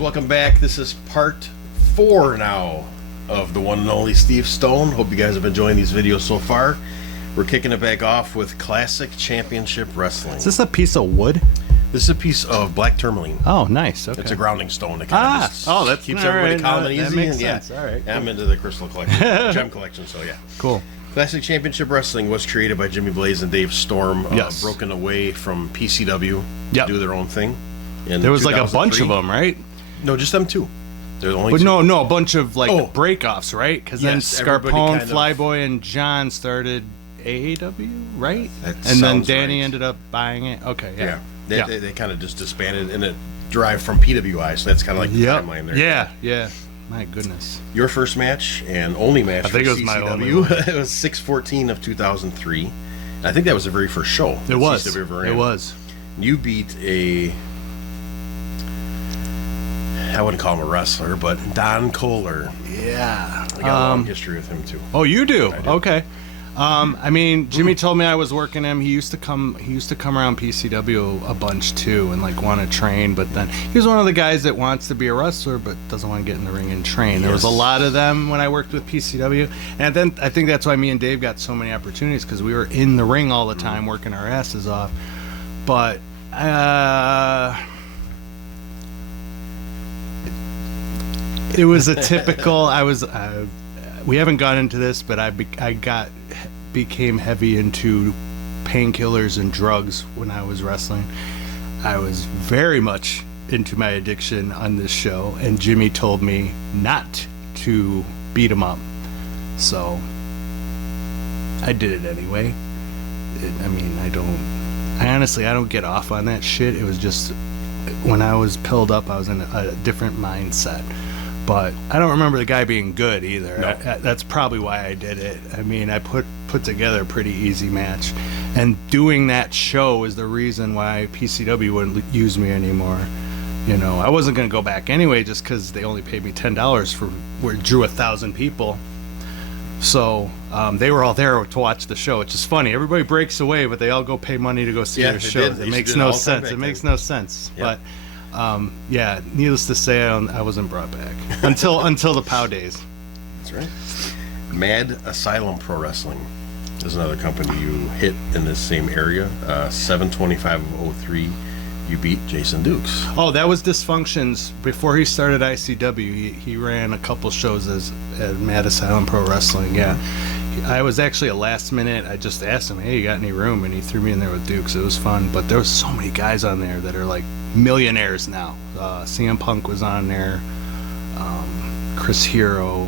guys, welcome back. This is part 4 now of the one and only Steve Stone. Hope you guys have enjoying these videos so far. We're kicking it back off with Classic Championship Wrestling. Is this a piece of wood? This is a piece of black tourmaline. Oh, nice. Okay. It's a grounding stone. That kind of that keeps everybody calm and easy. That makes and sense. All right. I'm into the crystal collection, gem collection, so yeah. Cool. Classic Championship Wrestling was created by Jimmy Blaze and Dave Storm, Yes. broken away from PCW Yep. to do their own thing. There was like a bunch of them, right? No, just them two. They're the only But two. no, a bunch of like breakoffs, right? Because Yes, then everybody Scarpone, kind of- Flyboy, and John started AAW, right? That And then sounds Danny right. ended up buying it. Okay, Yeah. yeah. They kind of just disbanded, and it derived from PWI, so that's kind of like the timeline there. Yeah. My goodness. Your first match and only match I think for it was my CCW. only one. It was 6/14 of 2003. And I think that was the very first show. It that was. CCW ever ran. It was. You beat I wouldn't call him a wrestler, but Don Kohler. Yeah. I got a long history with him too. Oh, you do? I do. Okay. I mean, Jimmy told me I was working him. He used to come around PCW a bunch too, and like want to train. But then he's one of the guys that wants to be a wrestler, but doesn't want to get in the ring and train. There was a lot of them when I worked with PCW, and then I think that's why me and Dave got so many opportunities, because we were in the ring all the time working our asses off. But it was a typical. We haven't gone into this, but I became heavy into painkillers and drugs when I was wrestling. I was very much into my addiction on this show, and Jimmy told me not to beat him up. So I did it anyway. I honestly don't get off on that shit. It was just when I was pilled up, I was in a different mindset. But I don't remember the guy being good either. No. That's probably why I did it. I mean, I put together a pretty easy match, and doing that show is the reason why PCW wouldn't use me anymore. You know, I wasn't going to go back anyway, just because they only paid me $10 for where it drew 1,000 people. So they were all there to watch the show, which is funny. Everybody breaks away, but they all go pay money to go see their shows. It makes no sense. It makes no sense. Yeah. But needless to say, I wasn't brought back until the POW days. That's right. Mad Asylum Pro Wrestling is another company you hit in this same area. 7/25/03, you beat Jason Dukes. Oh, that was Dysfunctions before he started ICW. He ran a couple shows at Mad Asylum Pro Wrestling. Yeah, I was actually a last minute. I just asked him, "Hey, you got any room?" And he threw me in there with Dukes. It was fun, but there was so many guys on there that are like millionaires now. CM Punk was on there, Chris Hero,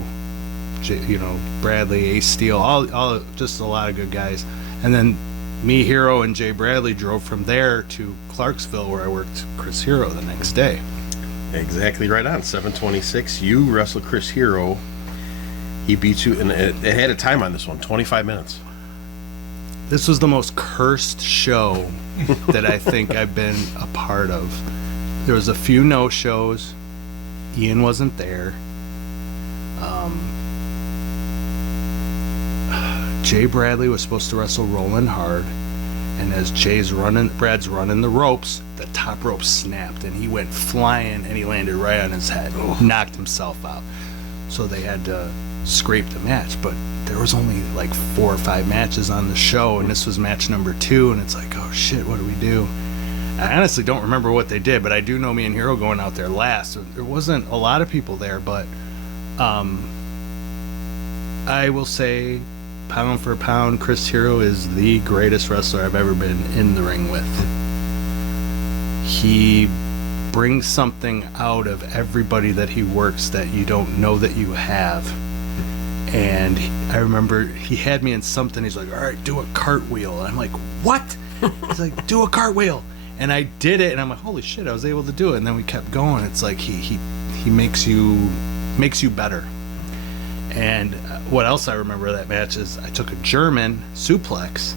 Bradley, Ace Steel, all just a lot of good guys. And then me, Hero, and Jay Bradley drove from there to Clarksville, where I worked Chris Hero the next day. Exactly right on. 7/26, you wrestled Chris Hero. He beat you, and it had a time on this one, 25 minutes. This was the most cursed show that I think I've been a part of. There was a few no-shows. Ian wasn't there. Jay Bradley was supposed to wrestle Roland Hard, and as Brad's running the ropes, the top rope snapped, and he went flying, and he landed right on his head, knocked himself out. So they had to scrape the match, but there was only like 4 or 5 matches on the show, and this was match number 2, and it's like, oh shit, what do we do? I honestly don't remember what they did, but I do know me and Hero going out there last. So there wasn't a lot of people there, but I will say, pound for pound, Chris Hero is the greatest wrestler I've ever been in the ring with. He brings something out of everybody that he works that you don't know that you have. And I remember he had me in something. He's like, all right, do a cartwheel. And I'm like, what? He's like, do a cartwheel. And I did it, and I'm like, holy shit, I was able to do it. And then we kept going. It's like he makes you better. And what else I remember of that match is I took a German suplex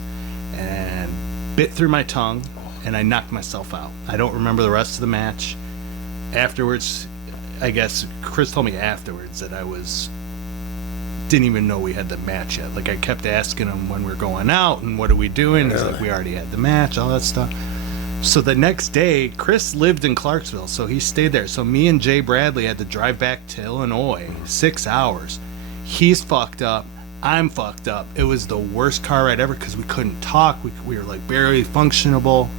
and bit through my tongue, and I knocked myself out. I don't remember the rest of the match. Afterwards, I guess Chris told me afterwards that I didn't even know we had the match yet. Like, I kept asking him when we were going out and what are we doing. He's like, we already had the match, all that stuff. So the next day, Chris lived in Clarksville, so he stayed there. So me and Jay Bradley had to drive back to Illinois, 6 hours. He's fucked up. I'm fucked up. It was the worst car ride ever because we couldn't talk. We were like barely functionable.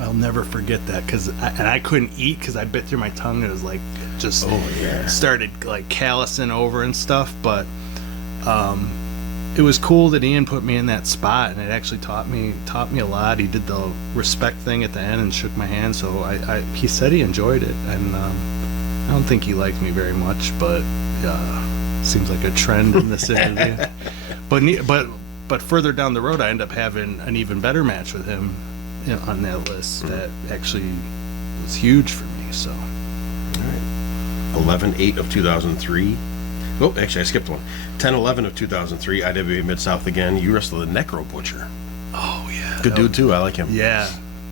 I'll never forget that because I couldn't eat because I bit through my tongue. It was like just started like callousing over and stuff. But it was cool that Ian put me in that spot, and it actually taught me a lot. He did the respect thing at the end and shook my hand. So he said he enjoyed it, and I don't think he liked me very much, but seems like a trend in this interview. But further down the road, I end up having an even better match with him, you know, on that list. That actually was huge for me. So, all right, 11/8 of 2003. Oh, actually, I skipped one. 10/11 of 2003, IWA Mid South again. You wrestled the Necro Butcher. Oh yeah, good dude too. I like him. Yeah,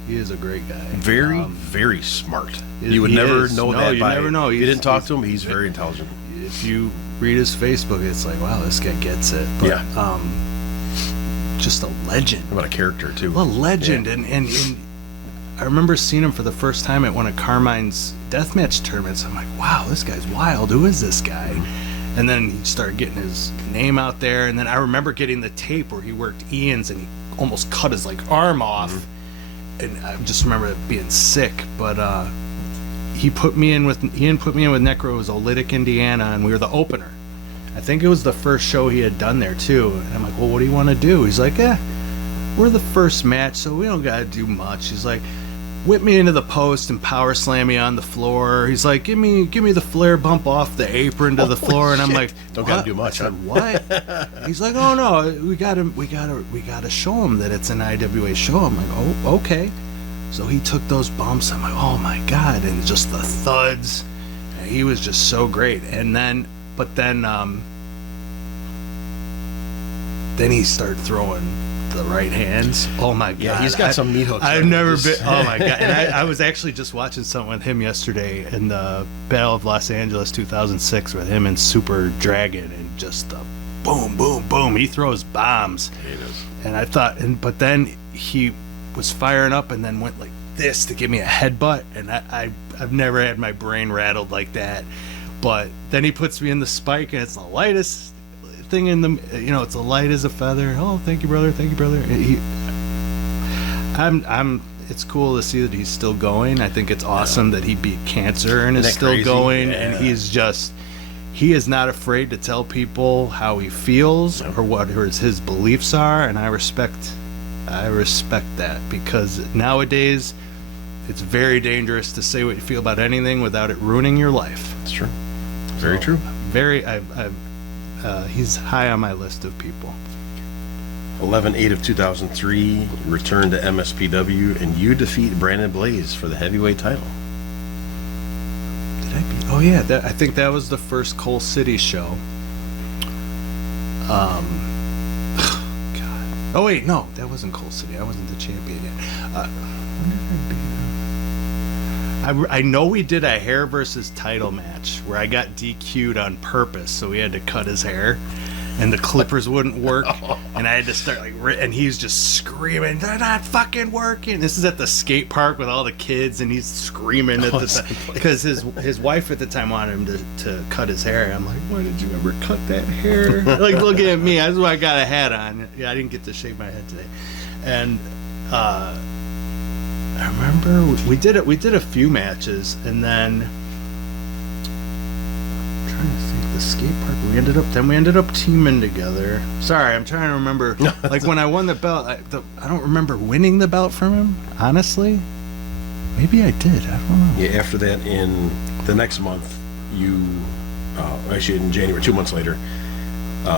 he is a great guy. Very smart. You would he never is. know No, that. you by never know. You didn't talk to him. He's very intelligent. If you read his Facebook, it's like, wow, this guy gets it. But, Yeah. Just a legend. How about a character too? A legend, Yeah. and I remember seeing him for the first time at one of Carmine's deathmatch tournaments. I'm like, wow, this guy's wild. Who is this guy? Mm-hmm. And then he started getting his name out there, and then I remember getting the tape where he worked Ian's, and he almost cut his like arm off, and I just remember it being sick. But Ian put me in with Necro. It was Olytic, Indiana, and we were the opener. I think it was the first show he had done there too. And I'm like, well, what do you want to do? He's like, we're the first match, so we don't gotta do much. He's like, whip me into the post and power slam me on the floor. He's like, give me the flare bump off the apron to the floor. And I'm like, don't gotta do much. I said, what? He's like, oh no, we gotta show him that it's an IWA show. I'm like, oh, okay. So he took those bumps. I'm like, oh my god, and just the thuds. And he was just so great. And then he started throwing the right hands. Oh my god, Yeah, he's got some meat hooks. I've never been. Oh my god, and I was actually just watching something with him yesterday in the Battle of Los Angeles 2006 with him and Super Dragon, and just the boom, boom, boom. He throws bombs. He does. And I thought, but then he was firing up and then went like this to give me a headbutt, and I've never had my brain rattled like that. But then he puts me in the spike, and it's the lightest thing in the, it's the light as a feather. Oh, thank you, brother. Thank you, brother. It's cool to see that he's still going. I think it's awesome that he beat cancer and is still crazy? going. Yeah. And he is not afraid to tell people how he feels or what his beliefs are. And I respect that, because nowadays it's very dangerous to say what you feel about anything without it ruining your life. It's true. Very true. He's high on my list of people. 11/8 of 2003, return to MSPW, and you defeat Brandon Blaze for the heavyweight title. Did I beat? Oh yeah, I think that was the first Coal City show. God. Oh wait, no, that wasn't Coal City. I wasn't the champion yet. When did I beat him? I know we did a hair versus title match where I got DQ'd on purpose, so we had to cut his hair, and the clippers wouldn't work, and I had to start and he's just screaming, "They're not fucking working!" This is at the skate park with all the kids, and he's screaming at the time because his wife at the time wanted him to cut his hair. I'm like, why did you ever cut that hair? Like, looking at me, that's why I got a hat on. Yeah, I didn't get to shave my head today, and I remember we did a few matches, and then I'm trying to think, the skate park. We ended up teaming together. Sorry, I'm trying to remember. Like when I won the belt, I don't remember winning the belt from him. Honestly, maybe I did. I don't know. Yeah. After that, in the next month, actually in January, 2 months later,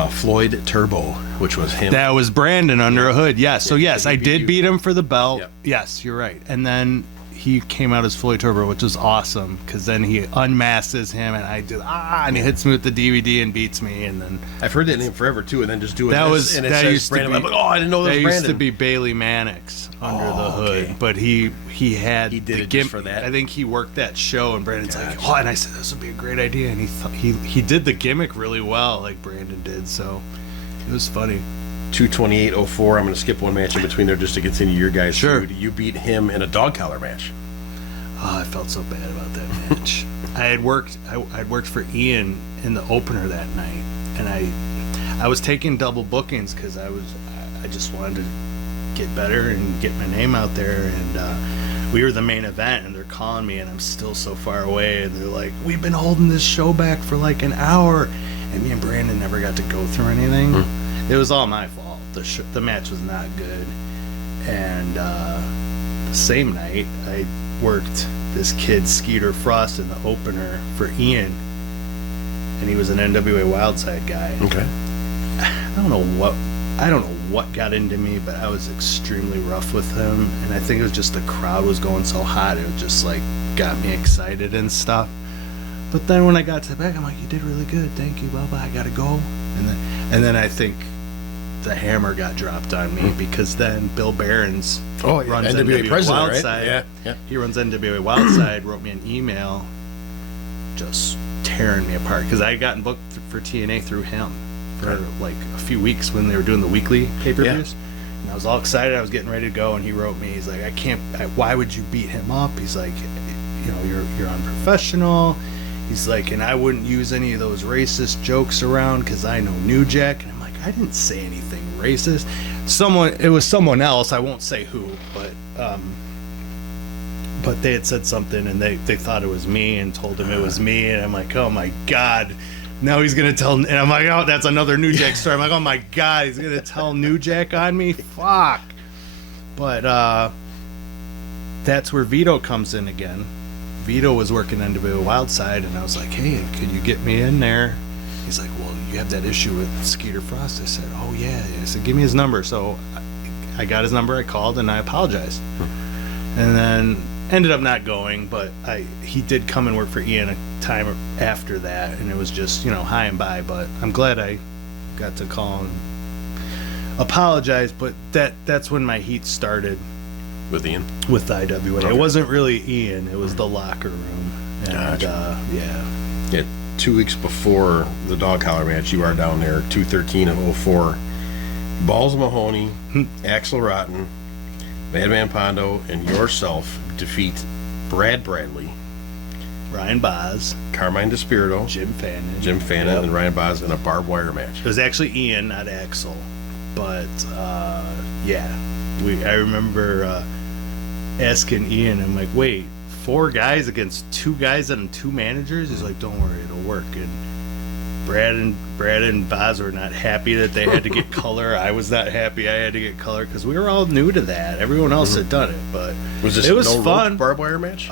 Floyd Turbo, which was him. That was Brandon under a hood. Yes. So yes, I did you. beat him for the belt. Yep. Yes, you're right. And then he came out as Floyd Turbo, which was awesome, because then he unmasks him, and I do and he hits me with the DVD and beats me, and then I've heard that name forever too, and then just doing that this, was and it that says used Brandon. to I'm be. like, oh, I didn't know that was used Brandon. to be Bailey Mannix under the hood, okay. but he had He did the it just for that? I think he worked that show, and Brandon's like, oh, and I said this would be a great idea, and he did the gimmick really well, like Brandon did, so it was funny. 228.04. I'm going to skip one match in between there just to continue your guys' Sure. feud. You beat him in a dog collar match. Oh, I felt so bad about that match. I'd worked for Ian in the opener that night, and I was taking double bookings because I just wanted to get better and get my name out there, and we were the main event, and they're calling me, and I'm still so far away, and they're like, we've been holding this show back for like an hour, and me and Brandon never got to go through anything. It was all my fault. The match was not good, and the same night I worked this kid Skeeter Frost in the opener for Ian, and he was an NWA Wildside guy. Okay. I don't know what got into me, but I was extremely rough with him, and I think it was just the crowd was going so hot, it just like got me excited and stuff. But then when I got to the back, I'm like, you did really good, thank you, blah blah, I gotta go. And then I think the hammer got dropped on me because then Bill Barons runs NWA president, Wildside. right? Yeah. He runs NWA Wildside, wrote me an email just tearing me apart because I had gotten booked for TNA through him for like a few weeks when they were doing the weekly pay-per-views. Yeah. And I was all excited, I was getting ready to go, and he wrote me, he's like, why would you beat him up? He's like, you know, you're unprofessional. He's like, and I wouldn't use any of those racist jokes around because I know New Jack. And I'm like, I didn't say anything racist. It was someone else, I won't say who, but they had said something, and they thought it was me and told him it was me, and I'm like, oh my god, now he's gonna tell, and I'm like, oh, that's another New Jack story. I'm like, oh my god, he's gonna tell New Jack on me, fuck. But that's where Vito comes in again. Vito was working NWA Wildside, and I was like, hey, could you get me in there? He's like, well, you have that issue with Skeeter Frost. I said, oh yeah. I said, give me his number. So I got his number, I called, and I apologized. And then ended up not going, but he did come and work for Ian a time after that, and it was just, you know, hi and bye. But I'm glad I got to call and apologize. But that's when my heat started With Ian? with the IWA. Okay. It wasn't really Ian, it was the locker room. And Gotcha. yeah. 2 weeks before the dog collar match, you are down there, 2/13/04. Balls Mahoney, Axel Rotten, Madman Pondo, and yourself defeat Brad Bradley, Ryan Boz, Carmine DeSpirito, Jim Fannin, and Ryan Boz in a barbed wire match. It was actually Ian, not Axel. But yeah, I remember asking Ian, I'm like, wait, 4 guys against 2 guys and 2 managers? He's like, don't worry, it'll work. And Brad and Boz were not happy that they had to get color. I was not happy I had to get color because we were all new to that. Everyone else had done it, but Was it was fun. barbed wire match?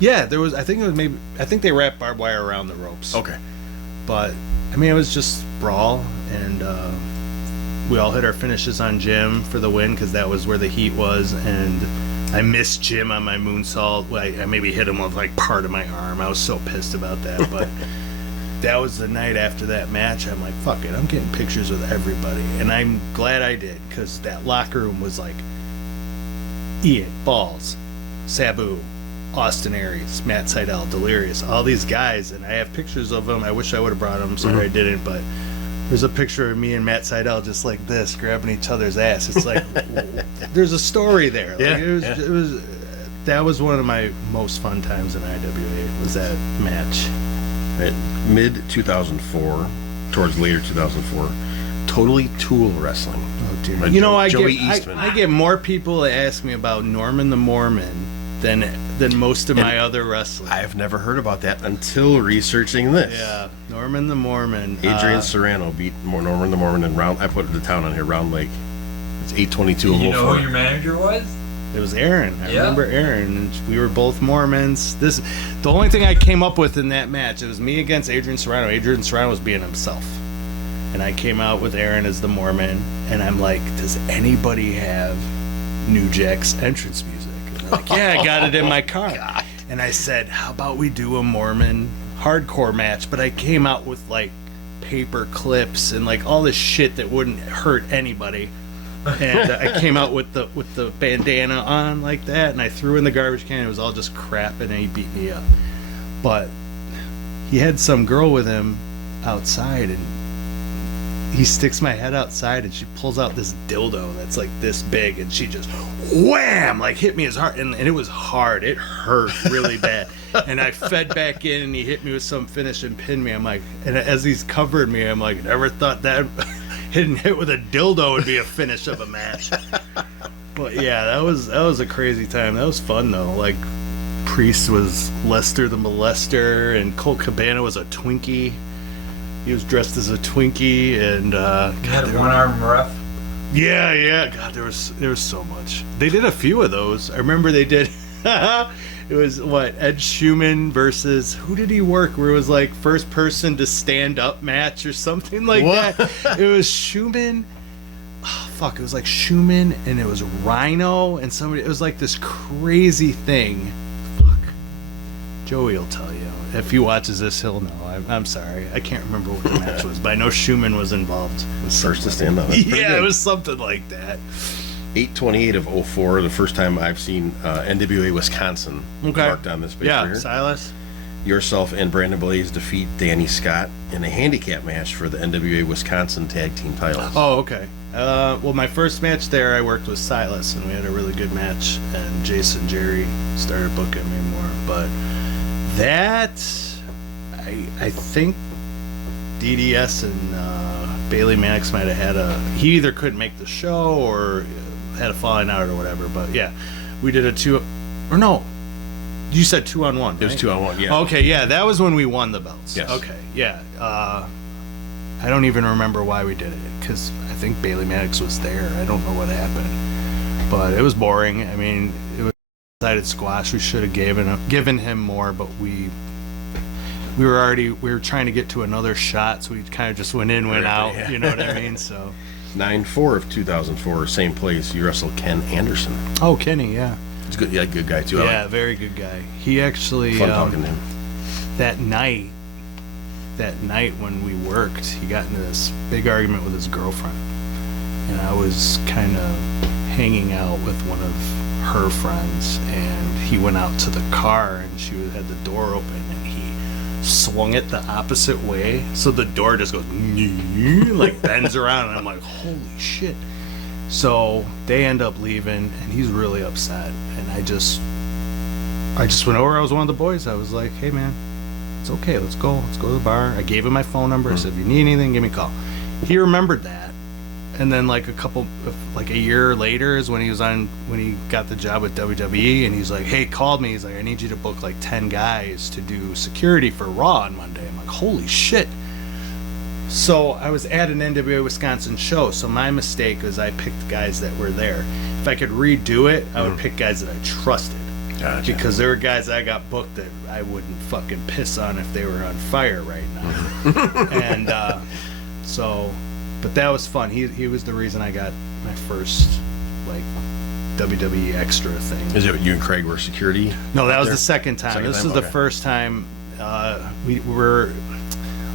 Yeah, there was. I think they wrapped barbed wire around the ropes. Okay. But I mean, it was just brawl, and we all hit our finishes on Jim for the win because that was where the heat was, and I missed Jim on my moonsault. I maybe hit him with like part of my arm. I was so pissed about that, but that was the night after that match. I'm like, fuck it, I'm getting pictures with everybody, and I'm glad I did because that locker room was like Ian, Balls, Sabu, Austin Aries, Matt Seidel, Delirious, all these guys, and I have pictures of them. I wish I would have brought them. Sorry I didn't, but there's a picture of me and Matt Seidel just like this, grabbing each other's ass. It's like there's a story there. Like, it was. That was one of my most fun times in IWA. Was that match? At mid 2004, towards later 2004, Totally Tool Wrestling. Oh dear. By You know, Joey Eastman. I get more people that ask me about Norman the Mormon than most of my other wrestlers. I've never heard about that until researching this. Yeah, Norman the Mormon. Adrian Serrano beat Norman the Mormon in round. I put the town on here. Round Lake. It's 8:22. You know who your manager was? It was Aaron. I Yeah. remember Aaron. And we were both Mormons. The only thing I came up with in that match, it was me against Adrian Serrano. Adrian Serrano was being himself. And I came out with Aaron as the Mormon. And I'm like, does anybody have New Jack's entrance music? And they're like, yeah, I got it in my car. God. And I said, how about we do a Mormon hardcore match? But I came out with like paper clips and like all this shit that wouldn't hurt anybody. And I came out with the bandana on like that, and I threw in the garbage can. It was all just crap, and he beat me up. But he had some girl with him outside, and he sticks my head outside, and she pulls out this dildo that's like this big, and she just wham, like hit me as hard, and it was hard. It hurt really bad. And I fed back in, and he hit me with some finish and pinned me. I'm like, and as he's covered me, I'm like, never thought that hitting hit with a dildo would be a finish of a match. But yeah, that was a crazy time. That was fun though. Like, Priest was Lester the Molester, and Colt Cabana was a Twinkie. He was dressed as a Twinkie, and Had a one-arm ref. yeah. God, there was so much. They did a few of those. I remember they did. It was what, Ed Schumann versus, who did he work? Where it was like first person to stand up match or something like that. It was Schumann. Oh, fuck, it was like Schumann, and it was Rhino and somebody. It was like this crazy thing. Fuck. Joey will tell you. If he watches this, he'll know. I'm sorry. I can't remember what the match was, but I know Schumann was involved. First to stand up. Yeah, it was something like that. 8/28 of 04, the first time I've seen NWA Wisconsin marked on this picture. Yeah, here. Silas. Yourself and Brandon Blaze defeat Danny Scott in a handicap match for the NWA Wisconsin tag team titles. Oh, okay. Well, my first match there, I worked with Silas, and we had a really good match, and Jason Jerry started booking me more. But that, I think DDS and Bailey Mannix might have had he either couldn't make the show or had a falling out or whatever. But yeah, we did you said 2-on-1, right? It was 2-on-1, yeah. Okay, yeah, that was when we won the belts. Yes. Okay, yeah. I don't even remember why we did it, because I think Bailey Maddox was there. I don't know what happened, but it was boring. I mean, it was a decided squash. We should have given him more, but we were trying to get to another shot, so we kind of just went in, went out. Yeah. You know what I mean? So 9/4 of 2004, same place. You wrestled Ken Anderson. Oh, Kenny, yeah. He's good. Yeah, good guy too. Yeah, very good guy. He actually Fun talking to him. that night when we worked, he got into this big argument with his girlfriend, and I was kind of hanging out with one of her friends, and he went out to the car, and she had the door open, and he swung it the opposite way, so the door just goes like bends around, and I'm like, holy shit. So they end up leaving, and he's really upset, and I just went over. I was one of the boys. I was like, hey man, it's okay, let's go to the bar. I gave him my phone number. I said, if you need anything, give me a call. He remembered that, and then like a year later is when he got the job with WWE, and he's like, hey, called me. He's like, I need you to book like 10 guys to do security for Raw on Monday. I'm like, holy shit. So I was at an NWA Wisconsin show, so my mistake was I picked guys that were there. If I could redo it, I would pick guys that I trusted. Gotcha. Because there were guys I got booked that I wouldn't fucking piss on if they were on fire right now. And but that was fun. He was the reason I got my first like WWE extra thing. Is it you and Craig were security? No, that was there? the second time. This is the Okay. first time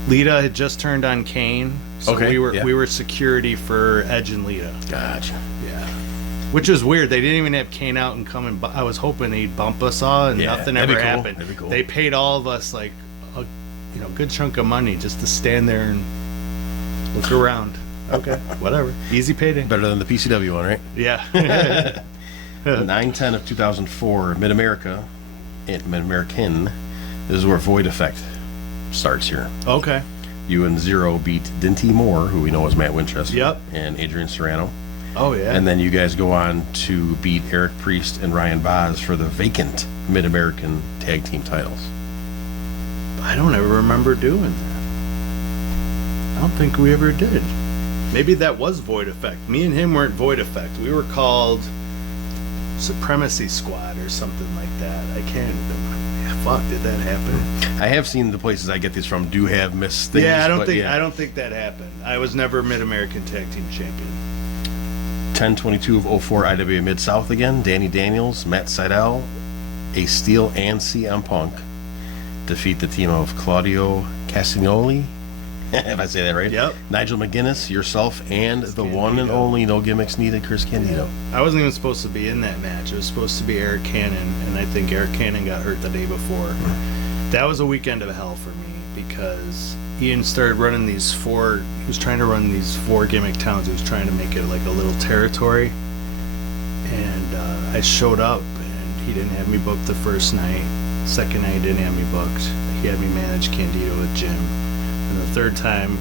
Lita had just turned on Kane, so Okay, we yeah. were security for Edge and Lita. Gotcha. Yeah, which is weird. They didn't even have Kane out and come and. I was hoping he'd bump us all, and Yeah, nothing that'd ever be cool. happened. That'd be cool. They paid all of us like a good chunk of money just to stand there and look around. Okay, whatever. Easy payday. Better than the PCW one, right? Yeah. 9/10 of 2004, Mid-American. This is where Void Effect starts here. Okay. You and Zero beat Dinty Moore, who we know as Matt Winchester, Yep. and Adrian Serrano. Oh yeah. And then you guys go on to beat Eric Priest and Ryan Boz for the vacant Mid-American Tag Team titles. I don't ever remember doing that. I don't think we ever did. Maybe that was Void Effect. Me and him weren't Void Effect. We were called Supremacy Squad or something like that. I can't. Fuck, did that happen? I have seen the places I get these from do have missed things. Yeah, I but don't think that happened. I was never Mid-American Tag Team Champion. 10/22 of 04, IWA Mid South again. Danny Daniels, Matt Sydal, Ace Steel, and CM Punk defeat the team of Claudio Castagnoli, if I say that right. Yep. Nigel McGuinness, yourself, and the one and only no gimmicks needed Chris Candido. I wasn't even supposed to be in that match. It was supposed to be Eric Cannon, and I think Eric Cannon got hurt the day before. That was a weekend of hell for me because Ian started running he was trying to run these 4 gimmick towns. He was trying to make it like a little territory. And I showed up, and he didn't have me booked the first night. Second night, he didn't have me booked. He had me manage Candido with Jim. And the third time,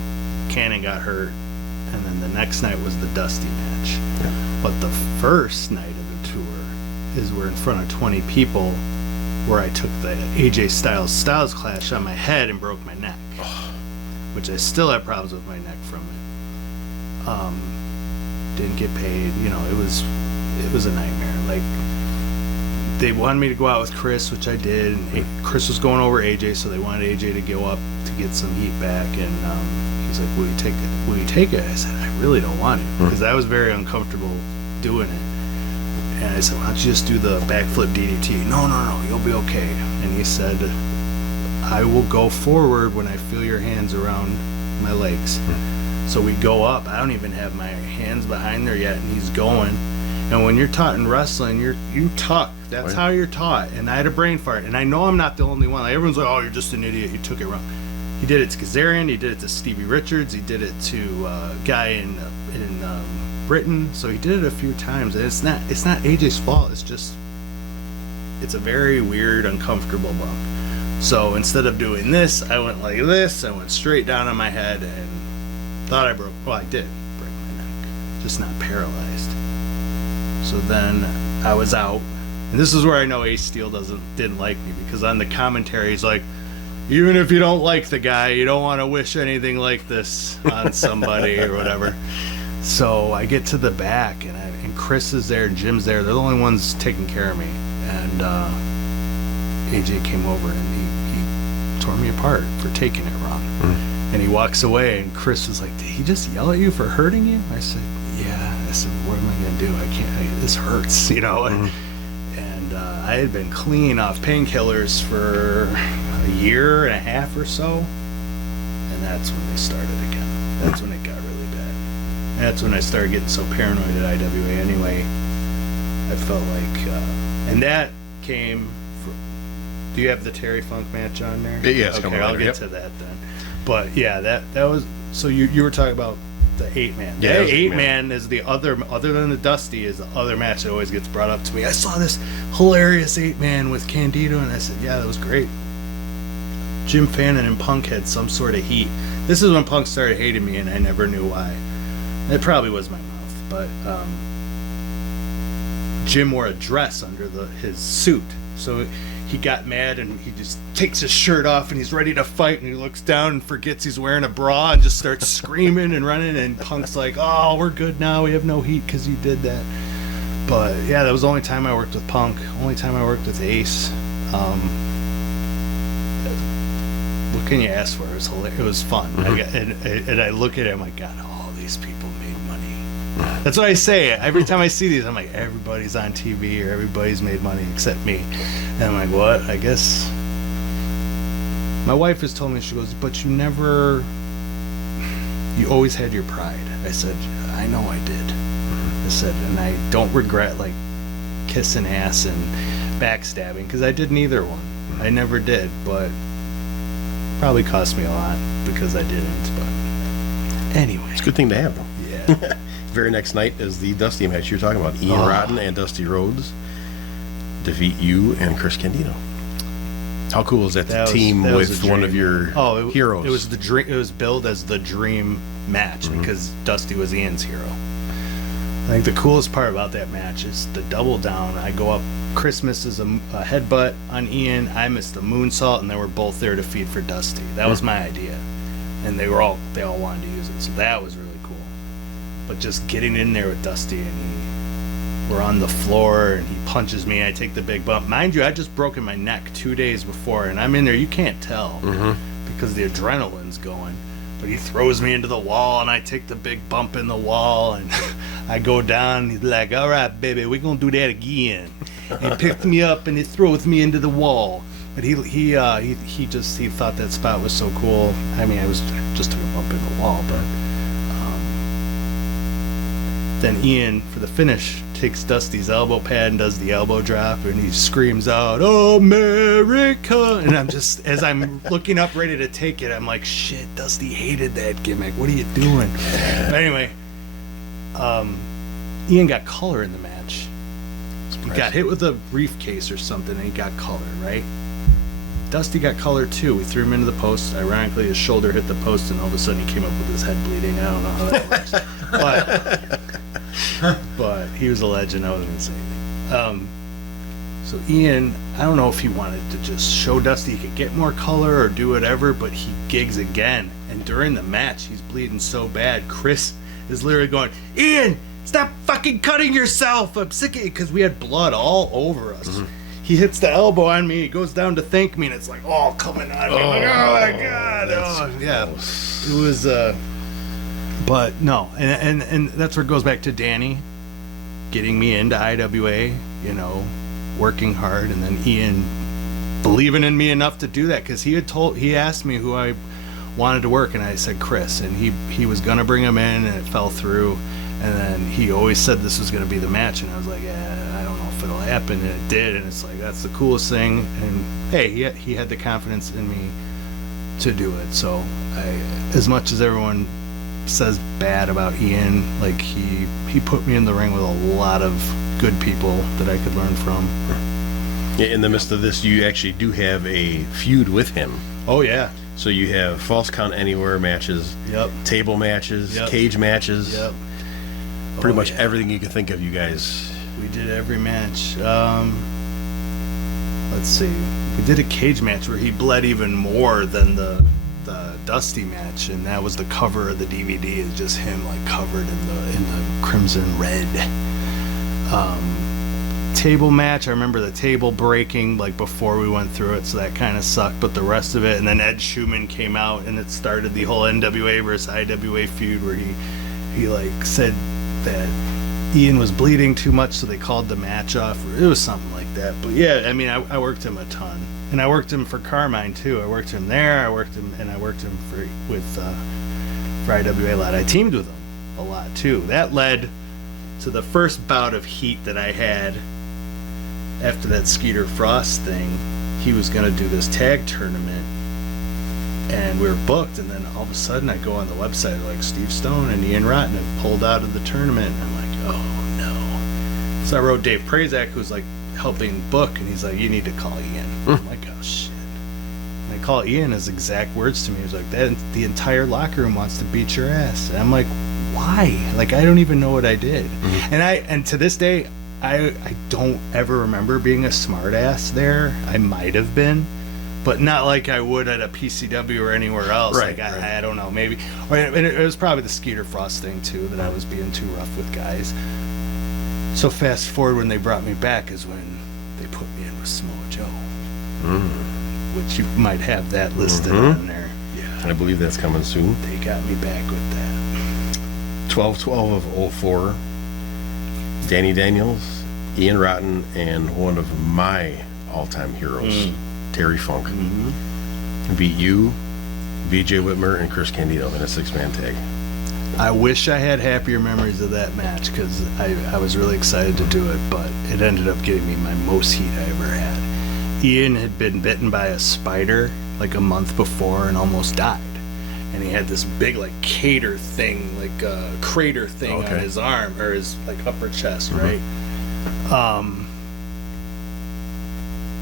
Cannon got hurt. And then the next night was the Dusty match. Yeah. But the first night of the tour is we're in front of 20 people, where I took the AJ Styles Clash on my head and broke my neck. Which I still have problems with my neck from it. Didn't get paid. It was a nightmare. Like, they wanted me to go out with Chris, which I did. And Chris was going over AJ, so they wanted AJ to go up to get some heat back. And he's like, "Will you take it? Will you take it?" I said, "I really don't want to," because I was very uncomfortable doing it. And I said, "Why don't you just do the backflip DDT?" No, you'll be okay. And he said, "I will go forward when I feel your hands around my legs." So we go up. I don't even have my hands behind there yet, and he's going. And when you're taught in wrestling, you tuck. That's how you're taught. And I had a brain fart. And I know I'm not the only one. Like, everyone's like, "Oh, you're just an idiot. You took it wrong." He did it to Kazarian. He did it to Stevie Richards. He did it to a guy in Britain. So he did it a few times. And it's not AJ's fault. It's a very weird, uncomfortable bump. So instead of doing this, I went like this. I went straight down on my head and thought I broke. Well, I did break my neck, just not paralyzed. So then I was out, and this is where I know Ace Steel didn't like me, because on the commentary he's like, "Even if you don't like the guy, you don't want to wish anything like this on somebody," or whatever. So I get to the back, and Chris is there, and Jim's there. They're the only ones taking care of me. And AJ came over, and he tore me apart for taking it wrong. And he walks away, and Chris was like, "Did he just yell at you for hurting you?" I said, "Yeah." I said, "What am I going to do? This hurts, And I had been clean off painkillers for a year and a half or so. And that's when they started again. That's when it got really bad. And that's when I started getting so paranoid at IWA anyway. I felt like, and that came from, do you have the Terry Funk match on there? Yes. Okay, I'll get to that then. But yeah, that was, so you were talking about the 8-man. Yeah, The 8-man is the other than the Dusty, is the other match that always gets brought up to me. I saw this hilarious 8-man with Candido, and I said, "Yeah, that was great." Jim Fannin and Punk had some sort of heat. This is when Punk started hating me, and I never knew why. It probably was my mouth, but Jim wore a dress under his suit, so he got mad and he just takes his shirt off and he's ready to fight, and he looks down and forgets he's wearing a bra and just starts screaming and running, and Punk's like, "Oh, we're good now, we have no heat because you did that." But yeah, that was the only time I worked with Punk, only time I worked with Ace. What can you ask for? It was hilarious. It was fun. And I look at it, I'm like, God, all these people made money. That's what I say every time I see these. I'm like, everybody's on TV or everybody's made money except me. And I'm like, what? I guess. My wife has told me, she goes, "But you always had your pride." I said, "I know I did." I said, "And I don't regret like kissing ass and backstabbing, because I did neither one. I never did, but probably cost me a lot because I didn't." But anyway, It's a good thing to have, though. yeah. Very next night is the Dusty match you're talking about. Ian Rotten and Dusty Rhodes defeat you and Chris Candido. How cool is that to team with one of your heroes? It was the dream. It was billed as the dream match because Dusty was Ian's hero. I think the coolest part about that match is the double down. I go up, Chris misses a headbutt on Ian, I missed the moonsault, and then we're both there to feed for Dusty. That was my idea, and they all wanted to use it, so that was really cool. But just getting in there with Dusty, and we're on the floor, and he punches me, and I take the big bump. Mind you, I just broken my neck 2 days before, and I'm in there. You can't tell because the adrenaline's going. But he throws me into the wall, and I take the big bump in the wall, and I go down. He's like, "All right, baby, we're gonna do that again." He picked me up and he throws me into the wall. But he thought that spot was so cool. I mean, I was just took a bump in the wall, but then Ian for the finish takes Dusty's elbow pad and does the elbow drop, and he screams out, "America!" And I'm just, as I'm looking up ready to take it, I'm like, shit, Dusty hated that gimmick. What are you doing? But anyway, Ian got color in the match. He got hit with a briefcase or something, and he got color, right? Dusty got color too. We threw him into the post. Ironically, his shoulder hit the post, and all of a sudden he came up with his head bleeding. I don't know how that works. But he was a legend. I wasn't going to say anything. So Ian, I don't know if he wanted to just show Dusty he could get more color or do whatever, but he gigs again. And during the match, he's bleeding so bad. Chris is literally going, "Ian, stop fucking cutting yourself. I'm sick of it," because we had blood all over us. Mm-hmm. He hits the elbow on me. He goes down to thank me, and it's like all coming on me. I'm like, oh my god! Oh, yeah, it was. But no, and that's where it goes back to Danny getting me into IWA. You know, working hard, and then Ian believing in me enough to do that, because he asked me who I wanted to work, and I said Chris, and he was gonna bring him in, and it fell through. And then he always said this was going to be the match, and I was like, yeah, I don't know if it'll happen, and it did, and it's like, that's the coolest thing. And hey, he had the confidence in me to do it. So as much as everyone says bad about Ian, like he put me in the ring with a lot of good people that I could learn from. Yeah, in the midst of this, you actually do have a feud with him. Oh yeah. So you have false count anywhere matches, Yep. table matches, Yep. cage matches. Yep. Pretty much everything you can think of, you guys. We did every match. Let's see. We did a cage match where he bled even more than the Dusty match, and that was the cover of the DVD. Is just him like covered in the crimson red. Table match. I remember the table breaking like before we went through it, so that kind of sucked. But the rest of it, and then Ed Schumann came out, and it started the whole NWA versus IWA feud where he like said that Ian was bleeding too much, so they called the match off. It was something like that. But yeah, I mean, I worked him a ton, and I worked him for Carmine too. I worked him there. I worked him for IWA a lot. I teamed with him a lot too. That led to the first bout of heat that I had after that Skeeter Frost thing. He was gonna do this tag tournament, and we were booked, and then all of a sudden I go on the website like Steve Stone and Ian Rotten have pulled out of the tournament, and I'm like, oh no. So I wrote Dave Prazak, who's like helping book, and he's like, you need to call Ian. I'm like, oh shit. And I call Ian, his exact words to me, he was like, the entire locker room wants to beat your ass. And I'm like, why? Like, I don't even know what I did. Mm-hmm. And to this day, I don't ever remember being a smart ass there. I might have been, but not like I would at a PCW or anywhere else. Right, like, right. I don't know, maybe. And it was probably the Skeeter Frost thing, too, that I was being too rough with guys. So fast forward, when they brought me back is when they put me in with Samoa Joe. Which you might have that listed on there. Yeah. I believe that's coming soon. They got me back with that. 12/12 of 04. Danny Daniels, Ian Rotten, and one of my all-time heroes, Terry Funk, beat you, BJ Whitmer, and Chris Candido in a 6-man tag. I wish I had happier memories of that match, because I was really excited to do it, but it ended up getting me my most heat I ever had. Ian had been bitten by a spider like a month before and almost died. And he had this big like crater thing on his arm, or his like upper chest, right?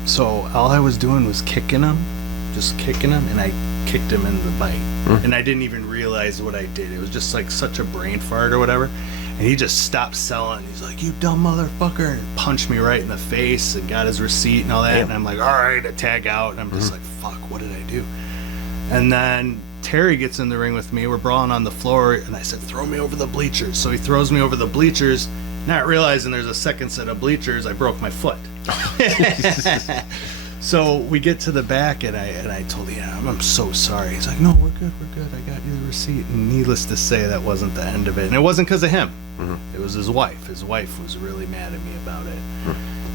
So all I was doing was kicking him, and I kicked him in the bite. And I didn't even realize what I did. It was just like such a brain fart or whatever. And he just stopped selling. He's like, you dumb motherfucker, and punched me right in the face and got his receipt and all that. And I'm like, all right, I tag out. And I'm just like, fuck, what did I do? And then Terry gets in the ring with me. We're brawling on the floor, and I said, throw me over the bleachers. So he throws me over the bleachers, not realizing there's a second set of bleachers. I broke my foot. So we get to the back, and I told him, I'm so sorry. He's like, no, we're good. I got you the receipt. And needless to say, that wasn't the end of it. And it wasn't because of him. It was his wife. His wife was really mad at me about it.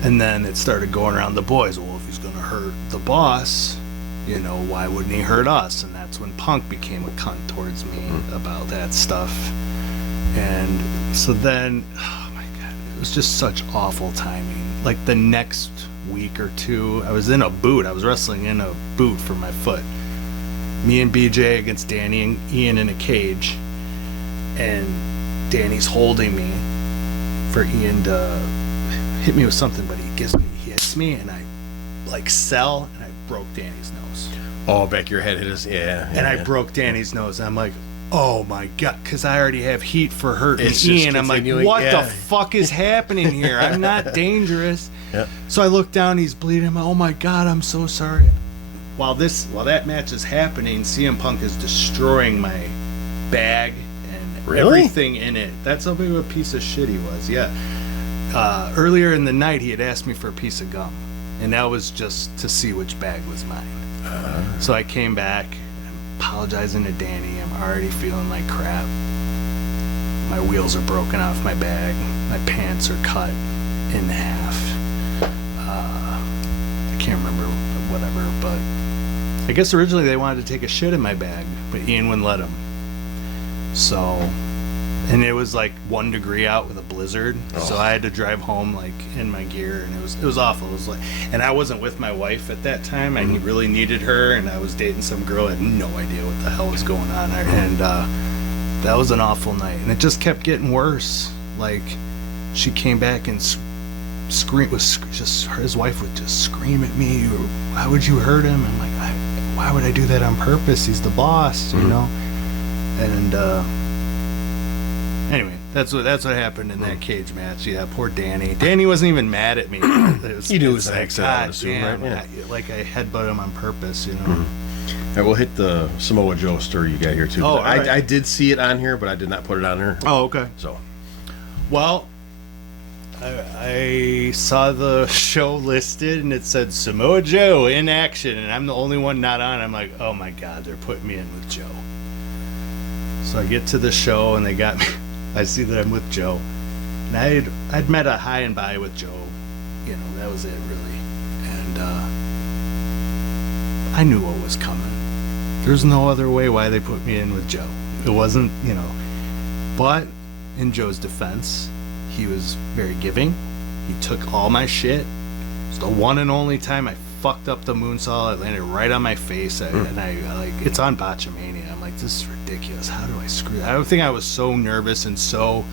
And then it started going around the boys. Well, if he's going to hurt the boss, you know, why wouldn't he hurt us? And that's when Punk became a cunt towards me about that stuff. And so then, oh my God, it was just such awful timing. Like the next week or two, I was in a boot. I was wrestling in a boot for my foot. Me and BJ against Danny and Ian in a cage, and Danny's holding me for Ian to hit me with something, but he hits me, and I like sell, and I broke Danny's nose. Oh, back your head hit us. Yeah. And I broke Danny's nose. And I'm like, oh my God, because I already have heat for hurting Ian. I'm like, what the fuck is happening here? I'm not dangerous. Yeah. So I look down, he's bleeding. I'm like, oh my God, I'm so sorry. While that match is happening, CM Punk is destroying my bag and everything in it. That's how big of a piece of shit he was. Yeah. Earlier in the night, he had asked me for a piece of gum, and that was just to see which bag was mine. So I came back, I'm apologizing to Danny. I'm already feeling like crap. My wheels are broken off my bag. My pants are cut in half. I can't remember whatever, but I guess originally they wanted to take a shit in my bag, but Ian wouldn't let him. So, and it was like 1 degree out with a blizzard, so I had to drive home like in my gear, and it was awful. It was like, and I wasn't with my wife at that time. I really needed her, and I was dating some girl. I had no idea what the hell was going on, and that was an awful night. And it just kept getting worse. Like, she came back and his wife would just scream at me. Why would you hurt him? I'm like, why would I do that on purpose? He's the boss, you know. And anyway, that's what happened in that cage match. Yeah, poor Danny. Danny wasn't even mad at me. You knew it was an accident, I assume, right? Yeah. Like I headbutted him on purpose, you know. I will hit the Samoa Joe story you got here too. Oh, right. I did see it on here, but I did not put it on here. Oh, okay. So, well, I saw the show listed and it said Samoa Joe in action, and I'm the only one not on. I'm like, oh my God, they're putting me in with Joe. So I get to the show and they got me. I see that I'm with Joe, and I'd met a high and by with Joe. You know, that was it really, and I knew what was coming. There's no other way why they put me in with Joe. It wasn't, you know. But in Joe's defense, he was very giving. He took all my shit. It's the one and only time I fucked up the moonsault. It landed right on my face, and I like, it's on Botchamania. I'm like, this is ridiculous. How do I screw that? I think I was so nervous and so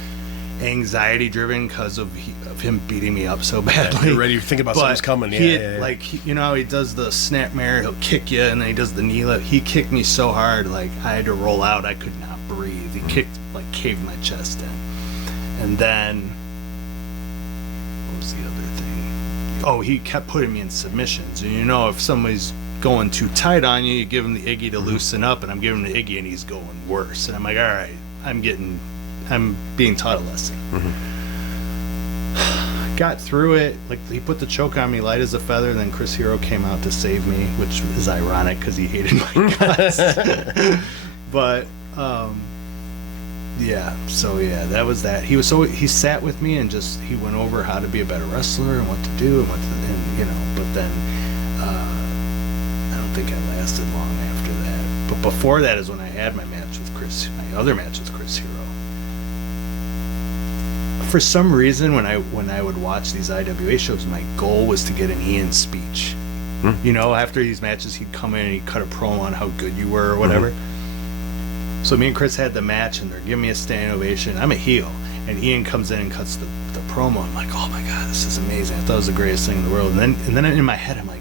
anxiety driven because of him beating me up so badly. You're ready to think about something's coming. Like, you know how he does the snapmare, he'll kick you, and then he does the knee lift. He kicked me so hard, like I had to roll out. I could not breathe. He caved my chest in. And then, what was the other thing? Oh, he kept putting me in submissions. And you know, if somebody's going too tight on you, you give him the Iggy to loosen up, and I'm giving him the Iggy and he's going worse. And I'm like, all right, I'm being taught a lesson. Got through it. Like, he put the choke on me light as a feather, and then Chris Hero came out to save me, which is ironic because he hated my guts. But, yeah, so yeah, that was that. He sat with me and he went over how to be a better wrestler and what to do and you know, but then I don't think I lasted long after that. But before that is when I had my other match with Chris Hero. For some reason, when I would watch these IWA shows, my goal was to get an Ian speech. You know, after these matches, he'd come in and he'd cut a promo on how good you were or whatever. So me and Chris had the match, and they're giving me a standing ovation. I'm a heel, and Ian comes in and cuts the promo. I'm like, oh my God, this is amazing. I thought it was the greatest thing in the world. And then in my head, I'm like,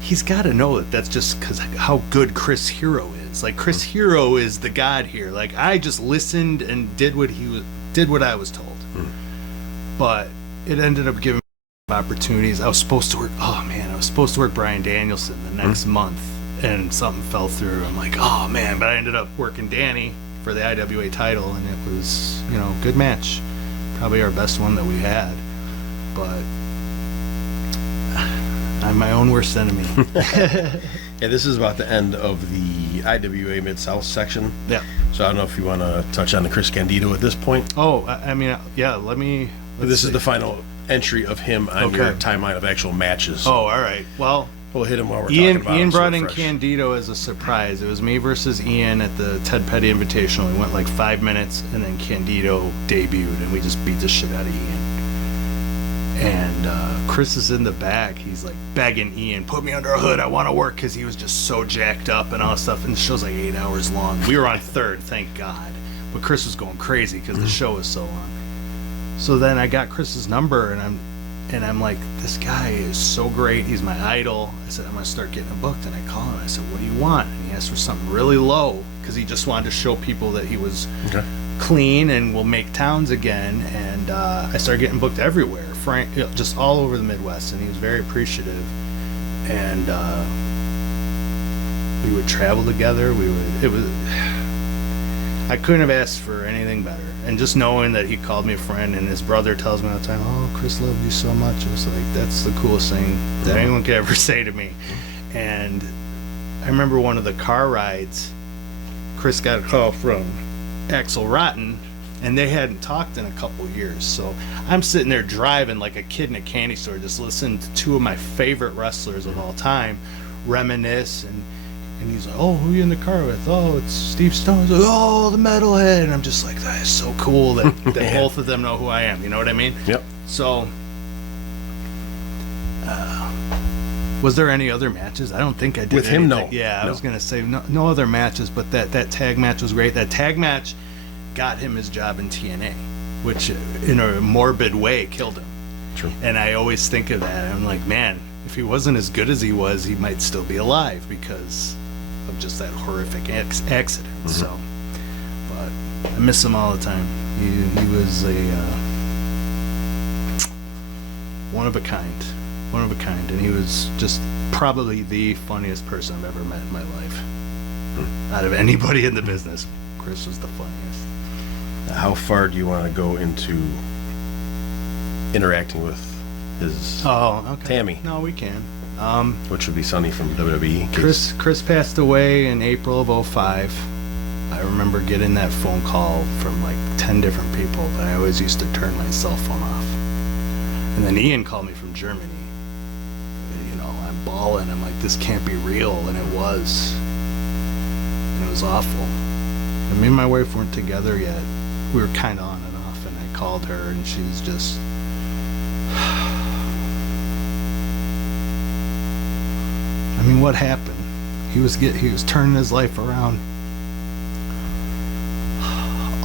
he's got to know that that's just because how good Chris Hero is. Like, Chris Hero is the god here. Like, I just listened and did what I was told. But it ended up giving me opportunities. I was supposed to work Bryan Danielson the next month, and something fell through. I'm like, oh man, but I ended up working Danny for the IWA title, and it was, you know, good match. Probably our best one that we had. But I'm my own worst enemy. Yeah, this is about the end of the IWA Mid South section. Yeah. So I don't know if you want to touch on the Chris Candido at this point. Oh, I mean, yeah, this is the final entry of him on your timeline of actual matches. Oh, all right. Well, we'll hit him while we're talking about him. Ian brought in Candido as a surprise. It was me versus Ian at the Ted Petty Invitational. We went like 5 minutes, and then Candido debuted, and we just beat the shit out of Ian. And Chris is in the back. He's like begging Ian, put me under a hood. I want to work, because he was just so jacked up and all that stuff. And the show's like 8 hours long. We were on third, thank God. But Chris was going crazy because the show was so long. So then I got Chris's number, and I'm like, this guy is so great. He's my idol. I said, I'm going to start getting him booked. And I call him. I said, what do you want? And he asked for something really low, because he just wanted to show people that he was clean and will make towns again. And I started getting booked everywhere, just all over the Midwest. And he was very appreciative. And we would travel together. I couldn't have asked for anything better. And just knowing that he called me a friend, and his brother tells me all the time, oh, Chris loved you so much. It was like, that's the coolest thing that anyone could ever say to me. And I remember one of the car rides, Chris got a call from Axel Rotten, and they hadn't talked in a couple years. So I'm sitting there driving like a kid in a candy store, just listening to two of my favorite wrestlers of all time reminisce. And he's like, oh, who are you in the car with? Oh, it's Steve Stone. He's like, oh, the Metalhead. And I'm just like, that is so cool that, both of them know who I am. You know what I mean? Yep. So, was there any other matches? I don't think I did. With him, anything. no. Yeah, No. I was going to say no other matches, but that tag match was great. That tag match got him his job in TNA, which in a morbid way killed him. True. And I always think of that. I'm like, man, if he wasn't as good as he was, he might still be alive because of just that horrific accident. So, but I miss him all the time. He was a one of a kind, and he was just probably the funniest person I've ever met in my life. Out of anybody in the business, Chris was the funniest. How far do you want to go into interacting with his Tammy? No, we can. Which would be Sonny from WWE. Chris passed away in April of 2005. I remember getting that phone call from like 10 different people, but I always used to turn my cell phone off. And then Ian called me from Germany. You know, I'm bawling. I'm like, this can't be real. And it was. And it was awful. And me and my wife weren't together yet. We were kind of on and off, and I called her, and she's just... I mean, what happened? He was turning his life around.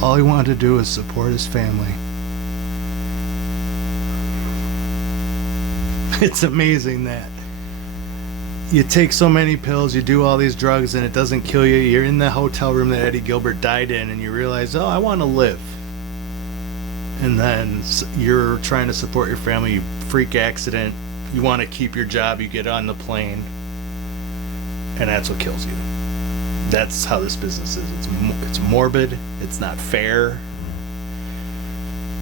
All he wanted to do was support his family. It's amazing that you take so many pills, you do all these drugs, and it doesn't kill you. You're in the hotel room that Eddie Gilbert died in, and you realize, oh, I want to live. And then you're trying to support your family, you freak accident, you want to keep your job, you get on the plane, and that's what kills you. That's how this business is. It's morbid, it's not fair.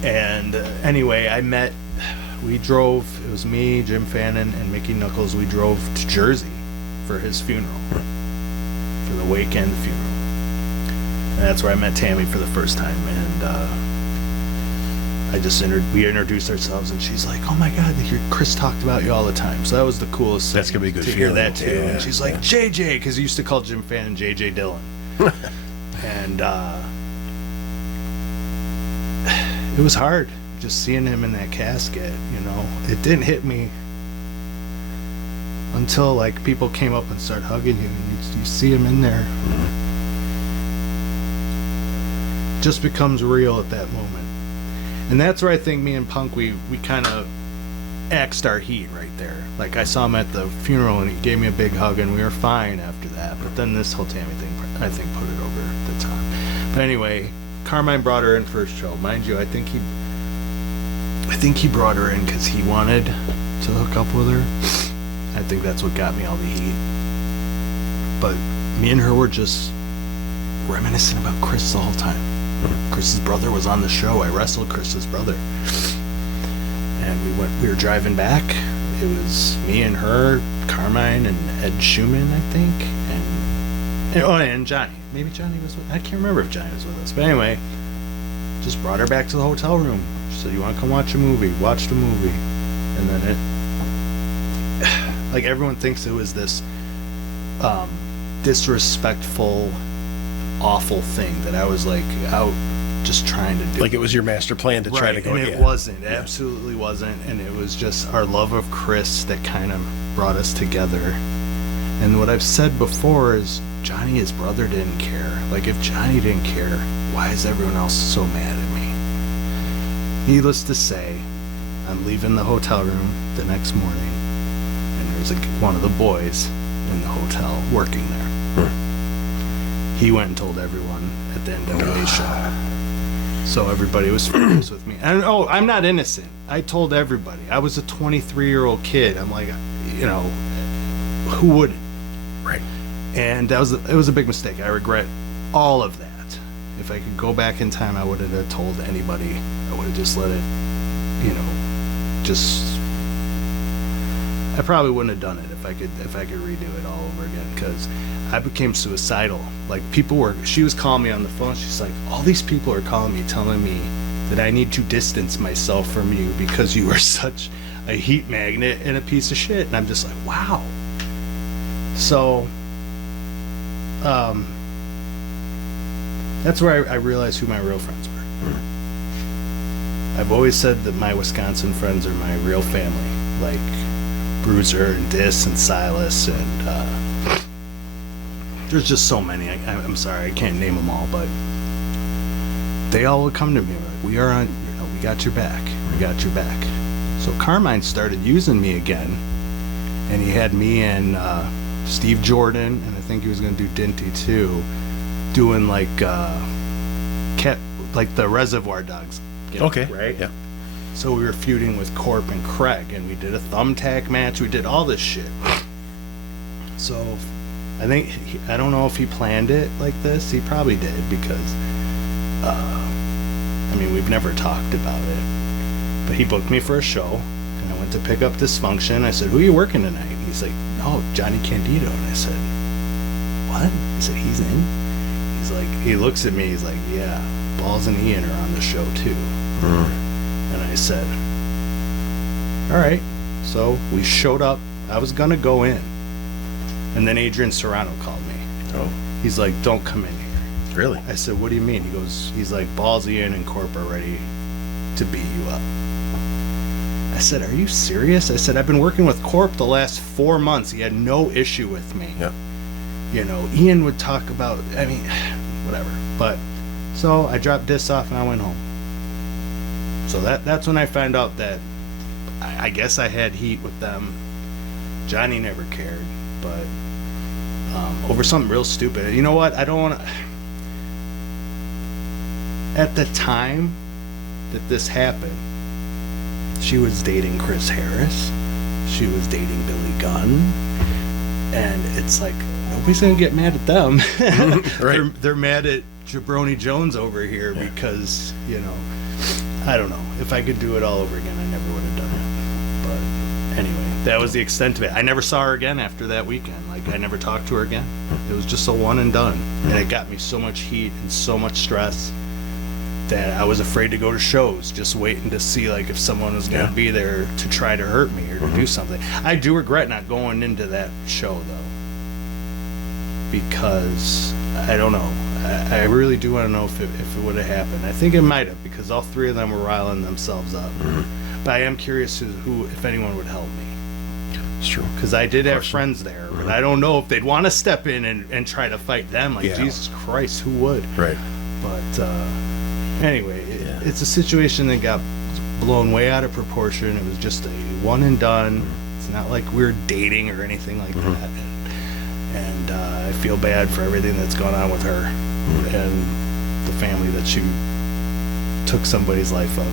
And anyway, we drove, it was me, Jim Fannin, and Mickey Knuckles. We drove to Jersey for his funeral, for the wake and the funeral. And that's where I met Tammy for the first time. And we introduced ourselves, and she's like, oh my God, Chris talked about you all the time. So that was the coolest That's thing gonna be good to hear feeling. that too. Yeah, And she's like, JJ, because he used to call Jim Fannin JJ Dillon. And it was hard just seeing him in that casket, you know. It didn't hit me until like people came up and started hugging you, and you see him in there. It just becomes real at that moment. And that's where I think me and Punk, we kind of axed our heat right there. Like, I saw him at the funeral, and he gave me a big hug, and we were fine after that. But then this whole Tammy thing, I think, put it over the top. But anyway, Carmine brought her in for a show. Mind you, I think he brought her in because he wanted to hook up with her. I think that's what got me all the heat. But me and her were just reminiscing about Chris the whole time. Chris's brother was on the show. I wrestled Chris's brother. And we were driving back. It was me and her, Carmine, and Ed Schumann, I think. And Johnny. Maybe Johnny was with us. I can't remember if Johnny was with us. But anyway, just brought her back to the hotel room. She said, you want to come watch a movie? Watch the movie. And then like, everyone thinks it was this disrespectful, awful thing that I was like out just trying to do Like it was your master plan to try to go. and it wasn't, absolutely wasn't, and it was just our love of Chris that kind of brought us together. And what I've said before is Johnny, his brother, didn't care. Like, if Johnny didn't care, why is everyone else so mad at me? Needless to say, I'm leaving the hotel room the next morning, and there's one of the boys in the hotel working there. He went and told everyone at the NWA show. So everybody was furious with me. And I'm not innocent. I told everybody. I was a 23-year-old kid. I'm like, who wouldn't? Right. And it was a big mistake. I regret all of that. If I could go back in time, I wouldn't have told anybody. I would have just let it, I probably wouldn't have done it if I could redo it all over again, because I became suicidal. Like, she was calling me on the phone. She's like, all these people are calling me, telling me that I need to distance myself from you because you are such a heat magnet and a piece of shit. And I'm just like, wow. So, that's where I realized who my real friends were. I've always said that my Wisconsin friends are my real family, like Bruiser and Dis and Silas, and there's just so many. I'm sorry, I can't name them all, but they all would come to me like, we got your back, we got your back. So Carmine started using me again, and he had me and Steve Jordan, and I think he was going to do Dinty too, doing like the Reservoir Dogs. Okay. Right? Yeah. So we were feuding with Corp and Craig, and we did a thumbtack match. We did all this shit. So I think, I don't know if he planned it like this. He probably did, because, we've never talked about it. But he booked me for a show, and I went to pick up Dysfunction. I said, who are you working tonight? He's like, oh, Johnny Candido. And I said, what? He said, he's in? He's like, he looks at me, he's like, yeah, Balls and Ian are on the show too. And I said, all right. So we showed up. I was gonna go in, and then Adrian Serrano called me. Oh. He's like, don't come in here. Really? I said, what do you mean? He's like, Balls, Ian, and Corp are ready to beat you up. I said, are you serious? I said, I've been working with Corp the last 4 months. He had no issue with me. Yeah. Ian would talk about, whatever. But, so I dropped Dis off and I went home. So that's when I found out that I guess I had heat with them. Johnny never cared, but over something real stupid. You know what? I don't want to... At the time that this happened, she was dating Chris Harris. She was dating Billy Gunn. And it's like, nobody's going to get mad at them. Right. They're mad at Jabroni Jones over here because, I don't know. If I could do it all over again, I never would have done it. But anyway, that was the extent of it. I never saw her again after that weekend. Like, I never talked to her again. It was just a one and done. And it got me so much heat and so much stress that I was afraid to go to shows, just waiting to see like if someone was going to be there to try to hurt me or to do something. I do regret not going into that show though, because I don't know. I really do want to know if it would have happened. I think it might have, because all three of them were riling themselves up. But I am curious if anyone would help me. It's true. Because I did have friends there, but I don't know if they'd want to step in and try to fight them. Like, Jesus Christ, who would? Right. But anyway, it's a situation that got blown way out of proportion. It was just a one and done. It's not like we're dating or anything like that. And I feel bad for everything that's gone on with her and the family that she took somebody's life of.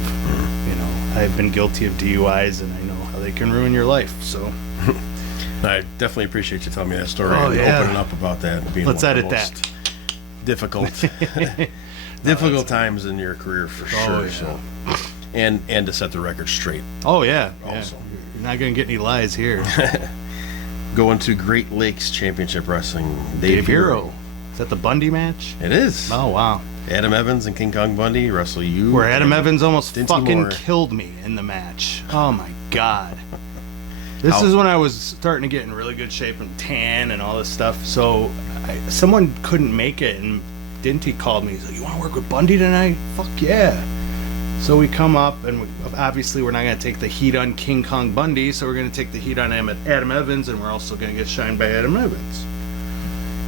I've been guilty of DUIs, and I know how they can ruin your life. So I definitely appreciate you telling me that story and opening up about that. And being Let's one of edit the most that. difficult times in your career for sure. Yeah. So, and to set the record straight. Oh yeah. Also. You're not gonna get any lies here. Going to Great Lakes Championship Wrestling. Dave Hero. Is that the Bundy match? It is. Oh wow. Adam Evans and King Kong Bundy wrestle you. Where Adam Evans almost Dinty fucking Moore. killed me in the match. Oh my god. This is when I was starting to get in really good shape and tan and all this stuff. So someone couldn't make it, and Dinty called me. He's like, "You want to work with Bundy tonight?" Fuck yeah. So we come up, and obviously we're not going to take the heat on King Kong Bundy, so we're going to take the heat on Adam Evans, and we're also going to get shined by Adam Evans.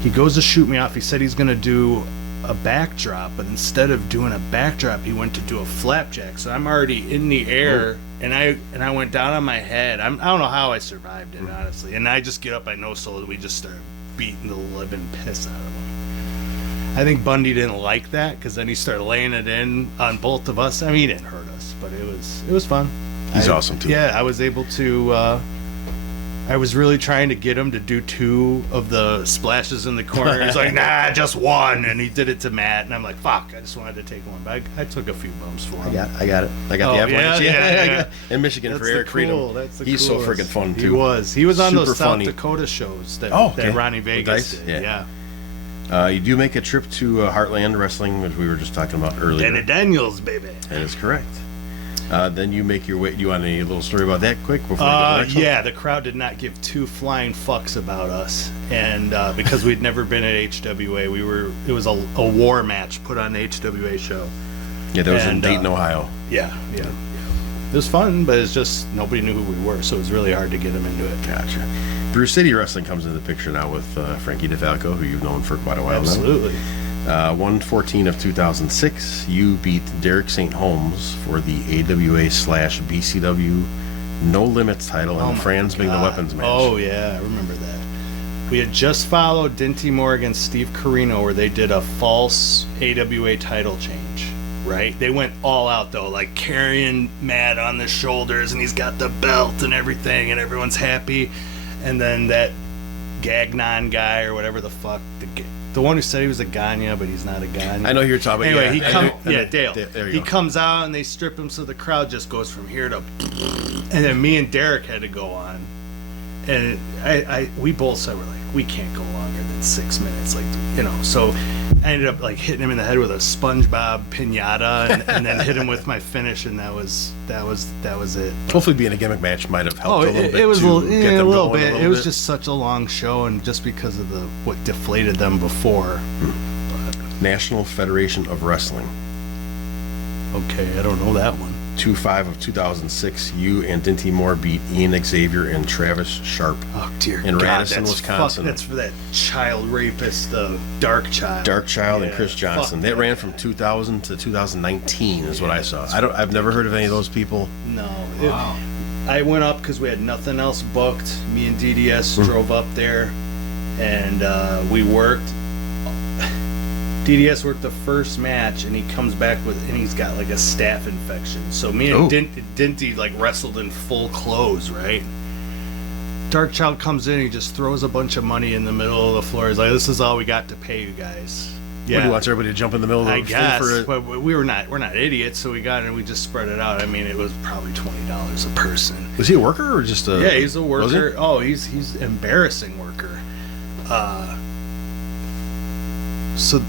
He goes to shoot me off. He said he's going to do a backdrop, but instead of doing a backdrop, he went to do a flapjack. So I'm already in the air, and I went down on my head. I don't know how I survived it, honestly. And I just get up, I no soul, and we just start beating the living piss out of him. I think Bundy didn't like that, because then he started laying it in on both of us. I mean, he didn't hurt us, but it was fun. He's awesome too. Yeah, I was able to. I was really trying to get him to do 2 of the splashes in the corner. He's like, "Nah, just 1," and he did it to Matt, and I'm like, "Fuck!" I just wanted to take 1, but I took a few bumps for him. I got it. I got the avalanche. Yeah. In Michigan for Eric Freedom. He's so freaking fun too. He was on those Super South funny. Dakota shows that okay. Ronnie Vegas Dice? did. Yeah. You do make a trip to Heartland Wrestling, which we were just talking about earlier. Danny Daniels, baby. That is correct. Then you make your way. Do you want any little story about that quick before we go to the next one? Yeah, the crowd did not give 2 flying fucks about us, and because we'd never been at HWA, it was a war match put on the HWA show. Yeah, that was in Dayton, Ohio. Yeah. It was fun, but it's just nobody knew who we were, so it was really hard to get them into it. Gotcha. Brew City Wrestling comes into the picture now with Frankie DeFalco, who you've known for quite a while Absolutely. now. 1/14 of 2006, you beat Derek St. Holmes for the AWA/BCW No Limits title in the Franz Bring the Weapons match. Oh, yeah, I remember that. We had just followed Dinty Moore against Steve Carino, where they did a false AWA title change, right? They went all out, though, like carrying Matt on the shoulders, and he's got the belt and everything, and everyone's happy. And then that Gagnon guy, or whatever the fuck, the one who said he was a Gagne, but he's not a Gagne. I know who you're talking about. Anyway, Dale. There you He go. comes out and they strip him, so the crowd just goes from here to, and then me and Derek had to go on, and we both said, we're like, we can't go longer than 6 minutes, like, so I ended up like hitting him in the head with a SpongeBob pinata, and then hit him with my finish, and that was it. Hopefully being a gimmick match might have helped a little bit. It was to a little, get them a little going bit. It was just such a long show, and just because of what deflated them before. National Federation of Wrestling. Okay, I don't know that one. 2/5 of 2006, you and Dinty Moore beat Ian Xavier and Travis Sharp. Oh dear in God, Radisson, that's Wisconsin. That's for that child rapist, the Dark Child. Dark Child and Yeah, Chris Johnson. fuck That that ran guy. from 2000 to 2019 is what I saw. I've never heard of any of those people. No. Wow. I went up because we had nothing else booked. Me and DDS drove up there, and we worked. DDS worked the first match, and he comes back and he's got like a staph infection. So me and Dinty like wrestled in full clothes, right? Dark Child comes in, he just throws a bunch of money in the middle of the floor. He's like, "This is all we got to pay you guys." What, he wants everybody to jump in the middle of the I thing guess, for it? but we're not idiots, so we got it and we just spread it out. I mean, it was probably $20 a person. Was he a worker or just a? Yeah, he's a was he? worker. Oh, he's embarrassing worker. So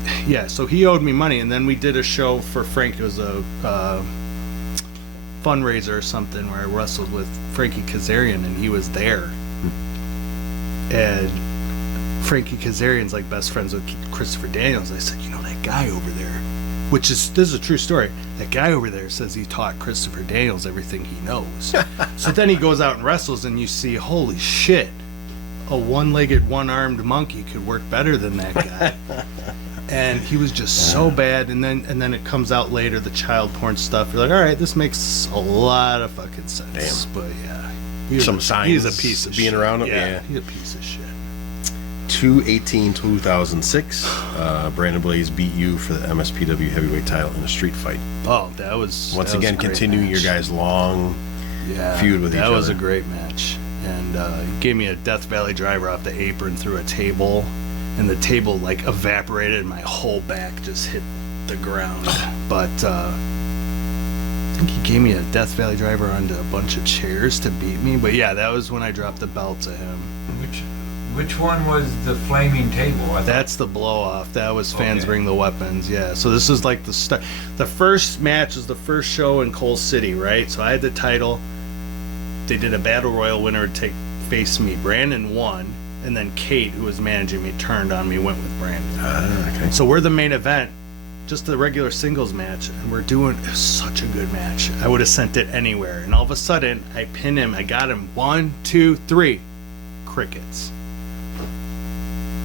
he owed me money, and then we did a show for Frank. It was a fundraiser or something where I wrestled with Frankie Kazarian, and he was there. And Frankie Kazarian's like best friends with Christopher Daniels. I said, that guy over there, this is a true story. That guy over there says he taught Christopher Daniels everything he knows. So then he goes out and wrestles, and you see, holy shit, a one-legged, one-armed monkey could work better than that guy. And he was just so bad. And then it comes out later, the child porn stuff. You're like, all right, this makes a lot of fucking sense. Damn. But yeah, Some signs he's a piece of being shit. around him. Yeah, he's a piece of shit. 2/18/2006, Brandon Blaze beat you for the MSPW heavyweight title in a street fight. Oh, that was Once that was again, a great continuing match. your guys' long feud with each other. That was a great match. And he gave me a Death Valley driver off the apron through a table, and the table like evaporated, and my whole back just hit the ground. But I think he gave me a Death Valley driver onto a bunch of chairs to beat me. But yeah, that was when I dropped the belt to him. Which one was the flaming table? I thought- That's the blow off. That was Fans Okay. Bring the Weapons. Yeah. So this is like the start. The first match was the first show in Coal City, right? So I had the title. They did a battle royal winner to face me. Brandon won. and then Kate, who was managing me, turned on me, went with Brandon. Okay. So we're the main event, just the regular singles match, and we're doing such a good match. I would have sent it anywhere, and all of a sudden, I pin him. I got him. 1, 2, 3, crickets.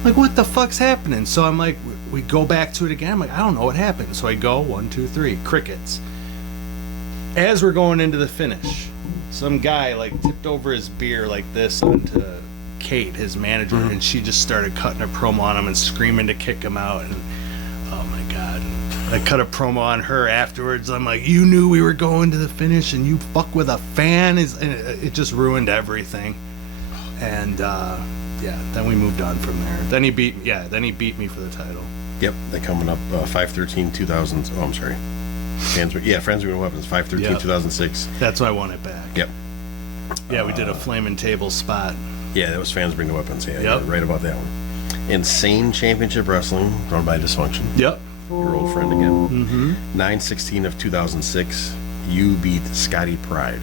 Like, what the fuck's happening? So I'm like, we go back to it again. I'm like, I don't know what happened. So I go 1, 2, 3, crickets. As we're going into the finish, some guy like tipped over his beer like this onto Kate, his manager, and she just started cutting a promo on him and screaming to kick him out. And oh my god, I cut a promo on her afterwards. I'm like, you knew we were going to the finish and you fuck with a fan? And it just ruined everything. And yeah, then we moved on from there. Then he beat me for the title. Yep, they're coming up 5/13/2000. Oh, I'm sorry. Friends with Weapons, 5/13/2006. That's why I won it back. Yep. Yeah, we did a flaming table spot. Yeah, that was Fans Bring the Weapons. Yeah, Yep. you're right about that one. Insane Championship Wrestling, run by Dysfunction. Yep. Your old friend again. 9/16/2006, you beat Scotty Pride.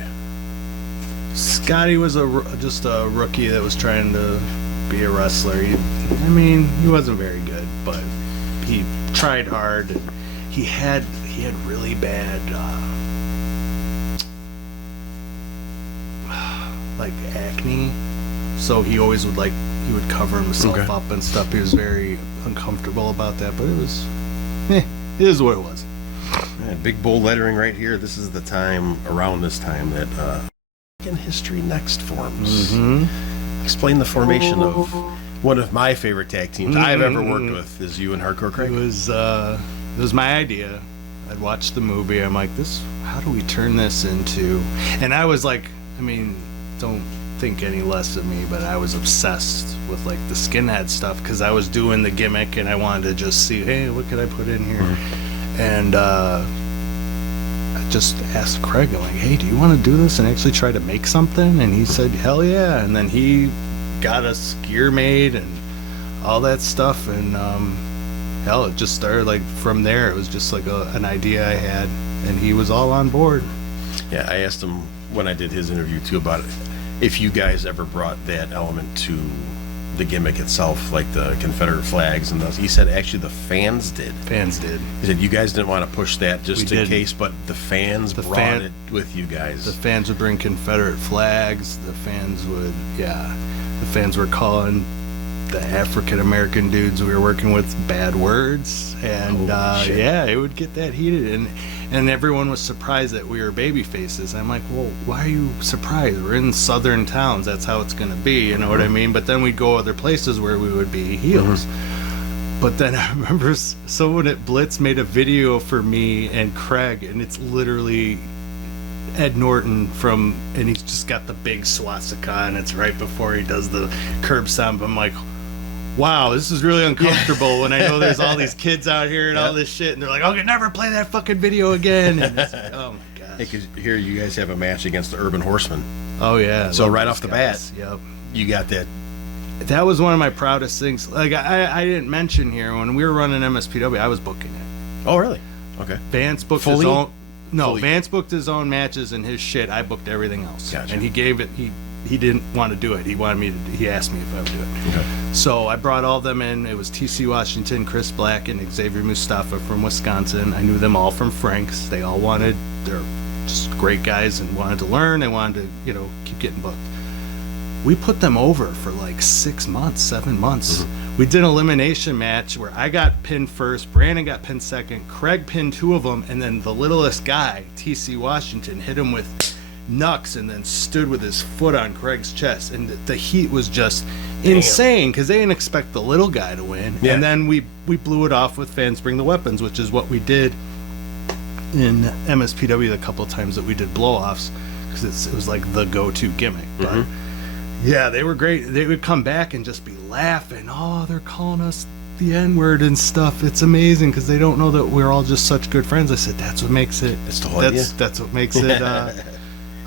Scotty was just a rookie that was trying to be a wrestler. He wasn't very good, but he tried hard. And he had really bad like acne, so he always would cover himself up and stuff. He was very uncomfortable about that, but it is what it was. Yeah, big bold lettering right here. This is the time, around this time, that in History Next forms. Explain the formation of one of my favorite tag teams I've ever worked with. Is you and Hardcore Craig. It was my idea. I'd watched the movie. I'm like, how do we turn this into? And I was like, don't think any less of me, but I was obsessed with like the skinhead stuff because I was doing the gimmick and I wanted to just see, hey, what could I put in here? And I just asked Craig, I'm like, hey, do you want to do this and actually try to make something? And he said, hell yeah. And then he got us gear made and all that stuff. And hell, it just started like from there. It was just like an idea I had, and he was all on board. Yeah, I asked him when I did his interview too about it, if you guys ever brought that element to the gimmick itself, like the Confederate flags and those. He said actually the fans did. Fans did. He said you guys didn't want to push that just We in didn't. case, but the fans brought it with you guys. The fans would bring Confederate flags. The fans were calling the African American dudes we were working with bad words, and it would get that heated, and everyone was surprised that we were baby faces. I'm like, well, why are you surprised? We're in southern towns, that's how it's gonna be, you know what I mean? But then we'd go other places where we would be heels. But then I remember someone at Blitz made a video for me and Craig, and it's literally Ed Norton and he's just got the big swastika, and it's right before he does the curb stomp. I'm like, wow, this is really uncomfortable when I know there's all these kids out here and all this shit, and they're like, okay, never play that fucking video again. And it's like, oh my gosh. Because here you guys have a match against the Urban Horsemen. Oh yeah. So right off the bat, yep, you got that. That was one of my proudest things. Like I didn't mention here, when we were running MSPW, I was booking it. Oh really? Okay. Vance booked Fully? his own. No, Fully. Vance booked his own matches and his shit. I booked everything else. Gotcha. And he gave it. He didn't want to do it. He wanted me to. He asked me if I would do it. Okay. So I brought all them in. It was T.C. Washington, Chris Black, and Xavier Mustafa from Wisconsin. I knew them all from Frank's. They all they're just great guys and wanted to learn. They wanted to, keep getting booked. We put them over for like 6 months, 7 months. We did an elimination match where I got pinned first, Brandon got pinned second, Craig pinned two of them, and then the littlest guy, T.C. Washington, hit him with knucks and then stood with his foot on Craig's chest. And the heat was just insane because they didn't expect the little guy to win. Yeah. And then we blew it off with Fans Bring the Weapons, which is what we did in MSPW the couple times that we did blow-offs, because it was like the go-to gimmick. But yeah, they were great. They would come back and just be laughing. Oh, they're calling us the N-word and stuff. It's amazing because they don't know that we're all just such good friends. I said, that's what makes it. That's the whole idea. That's what makes it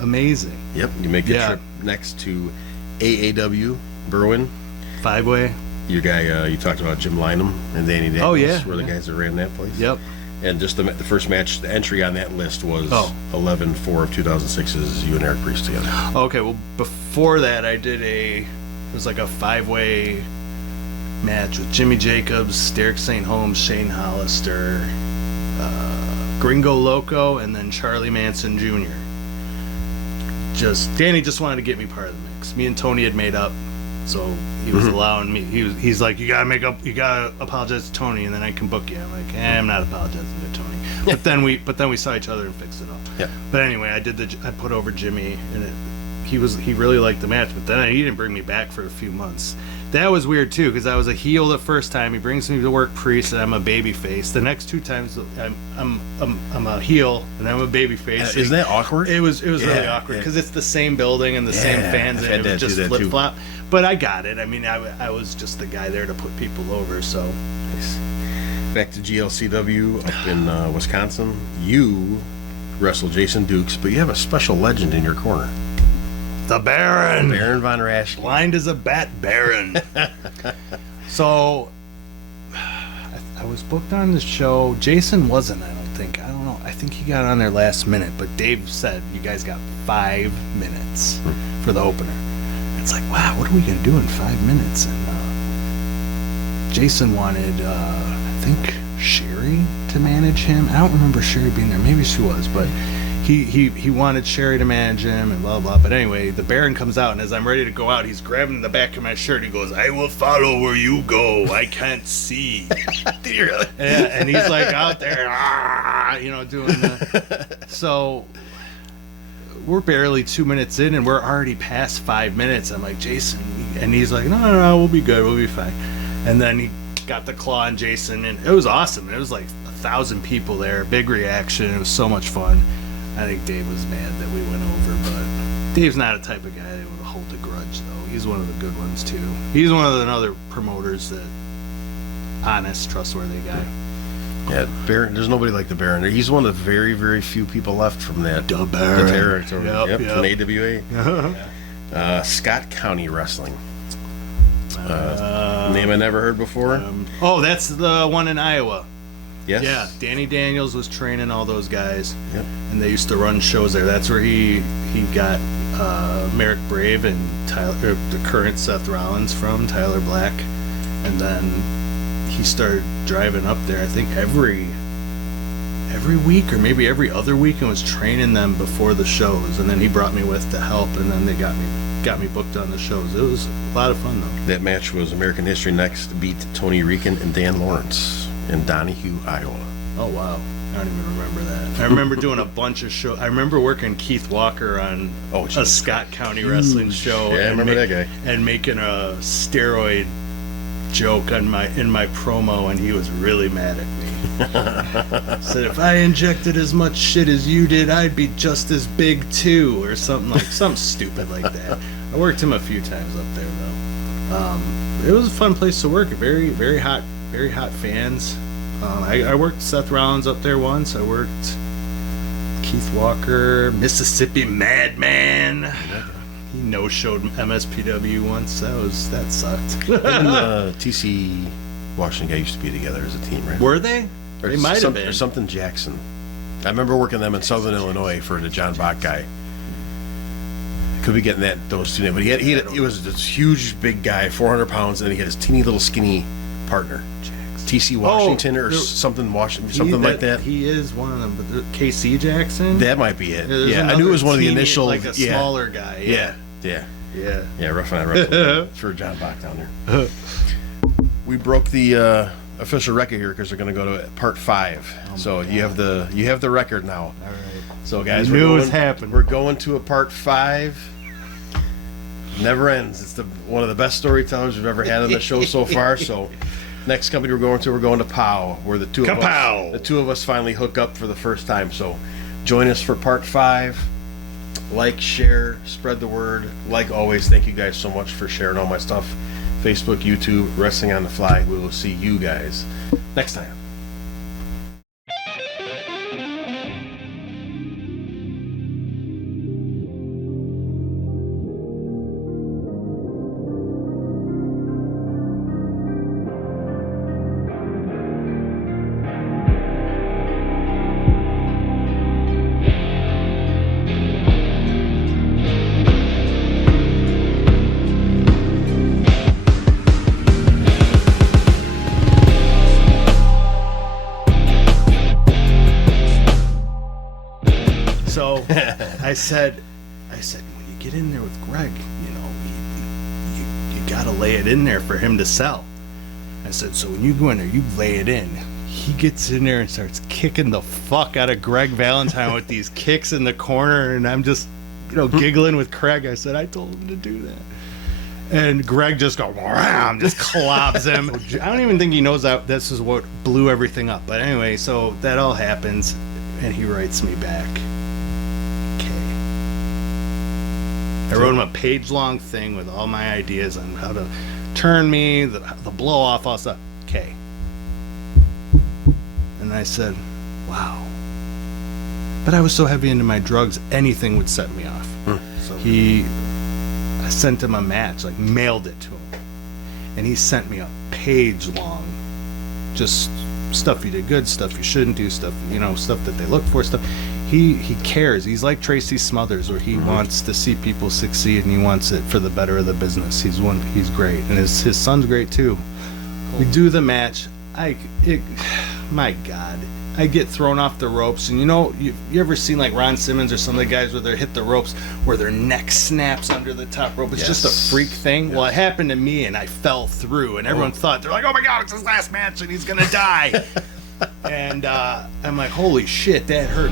amazing. Yep. You make the trip next to AAW Berwyn. 5-way. Your guy, you talked about Jim Lynam and Danny Daniels. Oh, yeah. Were the guys that ran that place. Yep. And just the first match, the entry on that list was 11/4/2006 is you and Eric Priest together. Okay, well, before that, I did a was like a 5-way match with Jimmy Jacobs, Derek St. Holmes, Shane Hollister, Gringo Loco, and then Charlie Manson Jr. Danny just wanted to get me part of the mix. Me and Tony had made up, so he was allowing me. He's like, you gotta apologize to Tony, and then I can book you. I'm like, I'm not apologizing to Tony. But then we saw each other and fixed it all. Yeah. But anyway, I put over Jimmy, and he really liked the match. But then he didn't bring me back for a few months. That was weird too, because I was a heel the first time. He brings me to work priest, and I'm a baby face. The next 2 times, I'm a heel, and I'm a baby face. Isn't that awkward? It was really awkward because it's the same building and the same fans, I've and had it would to do just that flip flop. But I got it. I mean, I was just the guy there to put people over. So Nice. Back to GLCW up in Wisconsin. You wrestle Jason Dukes, but you have a special legend in your corner. the Baron. Baron Von Raschke. Blind as a bat, Baron. So I was booked on the show. Jason wasn't, I don't think. I don't know. I think he got on there last minute, but Dave said, you guys got 5 minutes for the opener. It's like, wow, what are we going to do in 5 minutes? And Jason wanted, I think, Sherry to manage him. I don't remember Sherry being there. Maybe she was, but he wanted Sherry to manage him and blah, blah. But anyway, the Baron comes out, and as I'm ready to go out, he's grabbing the back of my shirt. He goes, I will follow where you go. I can't see. Did you really? Yeah, and he's like out there, doing the... So we're barely 2 minutes in, and we're already past 5 minutes. I'm like, Jason, and he's like, no, we'll be good. We'll be fine. And then he got the claw on Jason, and it was awesome. It was like 1,000 people there, big reaction. It was so much fun. I think Dave was mad that we went over, but Dave's not a type of guy that would hold a grudge, though. He's one of the good ones, too. He's one of the other promoters that honest, trustworthy guy. Yeah, Baron. There's nobody like the Baron. He's one of the very, very few people left from that. The Baron. The territory. Yep. From AWA. Scott County Wrestling. Name I never heard before. That's the one in Iowa. Yes. Yeah, Danny Daniels was training all those guys. Yep. And they used to run shows there. That's where he got Merrick Brave and the current Seth Rollins from, Tyler Black. And then he started driving up there, I think every week or maybe every other week, and was training them before the shows. And then he brought me with to help, and then they got me booked on the shows. It was a lot of fun, though. That match was American History Next beat Tony Rican and Dan Lawrence in Donahue, Iowa. Oh, wow. I don't even remember that. I remember doing a bunch of shows. I remember working Keith Walker on a Scott County wrestling show. Yeah, I remember that guy. And making a steroid joke in my promo, and he was really mad at me. Said, if I injected as much shit as you did, I'd be just as big too, or something stupid like that. I worked him a few times up there, though. It was a fun place to work. Very, very hot fans. I worked Seth Rollins up there once. I worked Keith Walker, Mississippi Madman. He no-showed MSPW once. That sucked. And TC Washington guy used to be together as a team, right? Were they? Or They might have been. Or something Jackson. I remember working them in Southern Illinois for the John Bach guy. Could be getting those two names, but he was this huge big guy, 400 pounds, and he had his teeny little skinny partner, TC Washington something like that. He is one of them, but KC Jackson. That might be it. Yeah, I knew it was one of the initial, like a smaller guy. Yeah. Rough and I wrestled for John Bach down there. We broke the official record here because we're going to go to part 5. So you have the record now. All right. So guys, happened. We're going to a part 5. Never ends. It's one of the best storytellers we've ever had on the show so far. So next company we're going to POWW, where the two of us finally hook up for the first time. So join us for part 5. Like, share, spread the word. Like always, thank you guys so much for sharing all my stuff. Facebook, YouTube, Wrestling on the Fly. We will see you guys next time. said, when you get in there with Greg, you gotta lay it in there for him to sell. I said, so when you go in there, you lay it in. He gets in there and starts kicking the fuck out of Greg Valentine with these kicks in the corner, and I'm just, giggling with Craig. I said, I told him to do that. And Greg just goes, just clops him. I don't even think he knows that this is what blew everything up. But anyway, so that all happens, and he writes me back. Okay. I wrote him a page-long thing with all my ideas on how to turn me, the blow-off, all stuff. Okay. And I said, wow. But I was so heavy into my drugs, anything would set me off. So I sent him a match, like mailed it to him. And he sent me a page long, just stuff you did good, stuff you shouldn't do, stuff, stuff that they look for, stuff. He cares. He's like Tracy Smothers, where he wants to see people succeed, and he wants it for the better of the business. He's great. And his son's great too. Cool. We do the match. My God. I get thrown off the ropes, and you ever seen like Ron Simmons or some of the guys where they hit the ropes where their neck snaps under the top rope? It's just a freak thing. Yes. Well, it happened to me, and I fell through, and everyone thought, they're like, oh my God, it's his last match, and he's gonna die. And I'm like, holy shit, that hurt.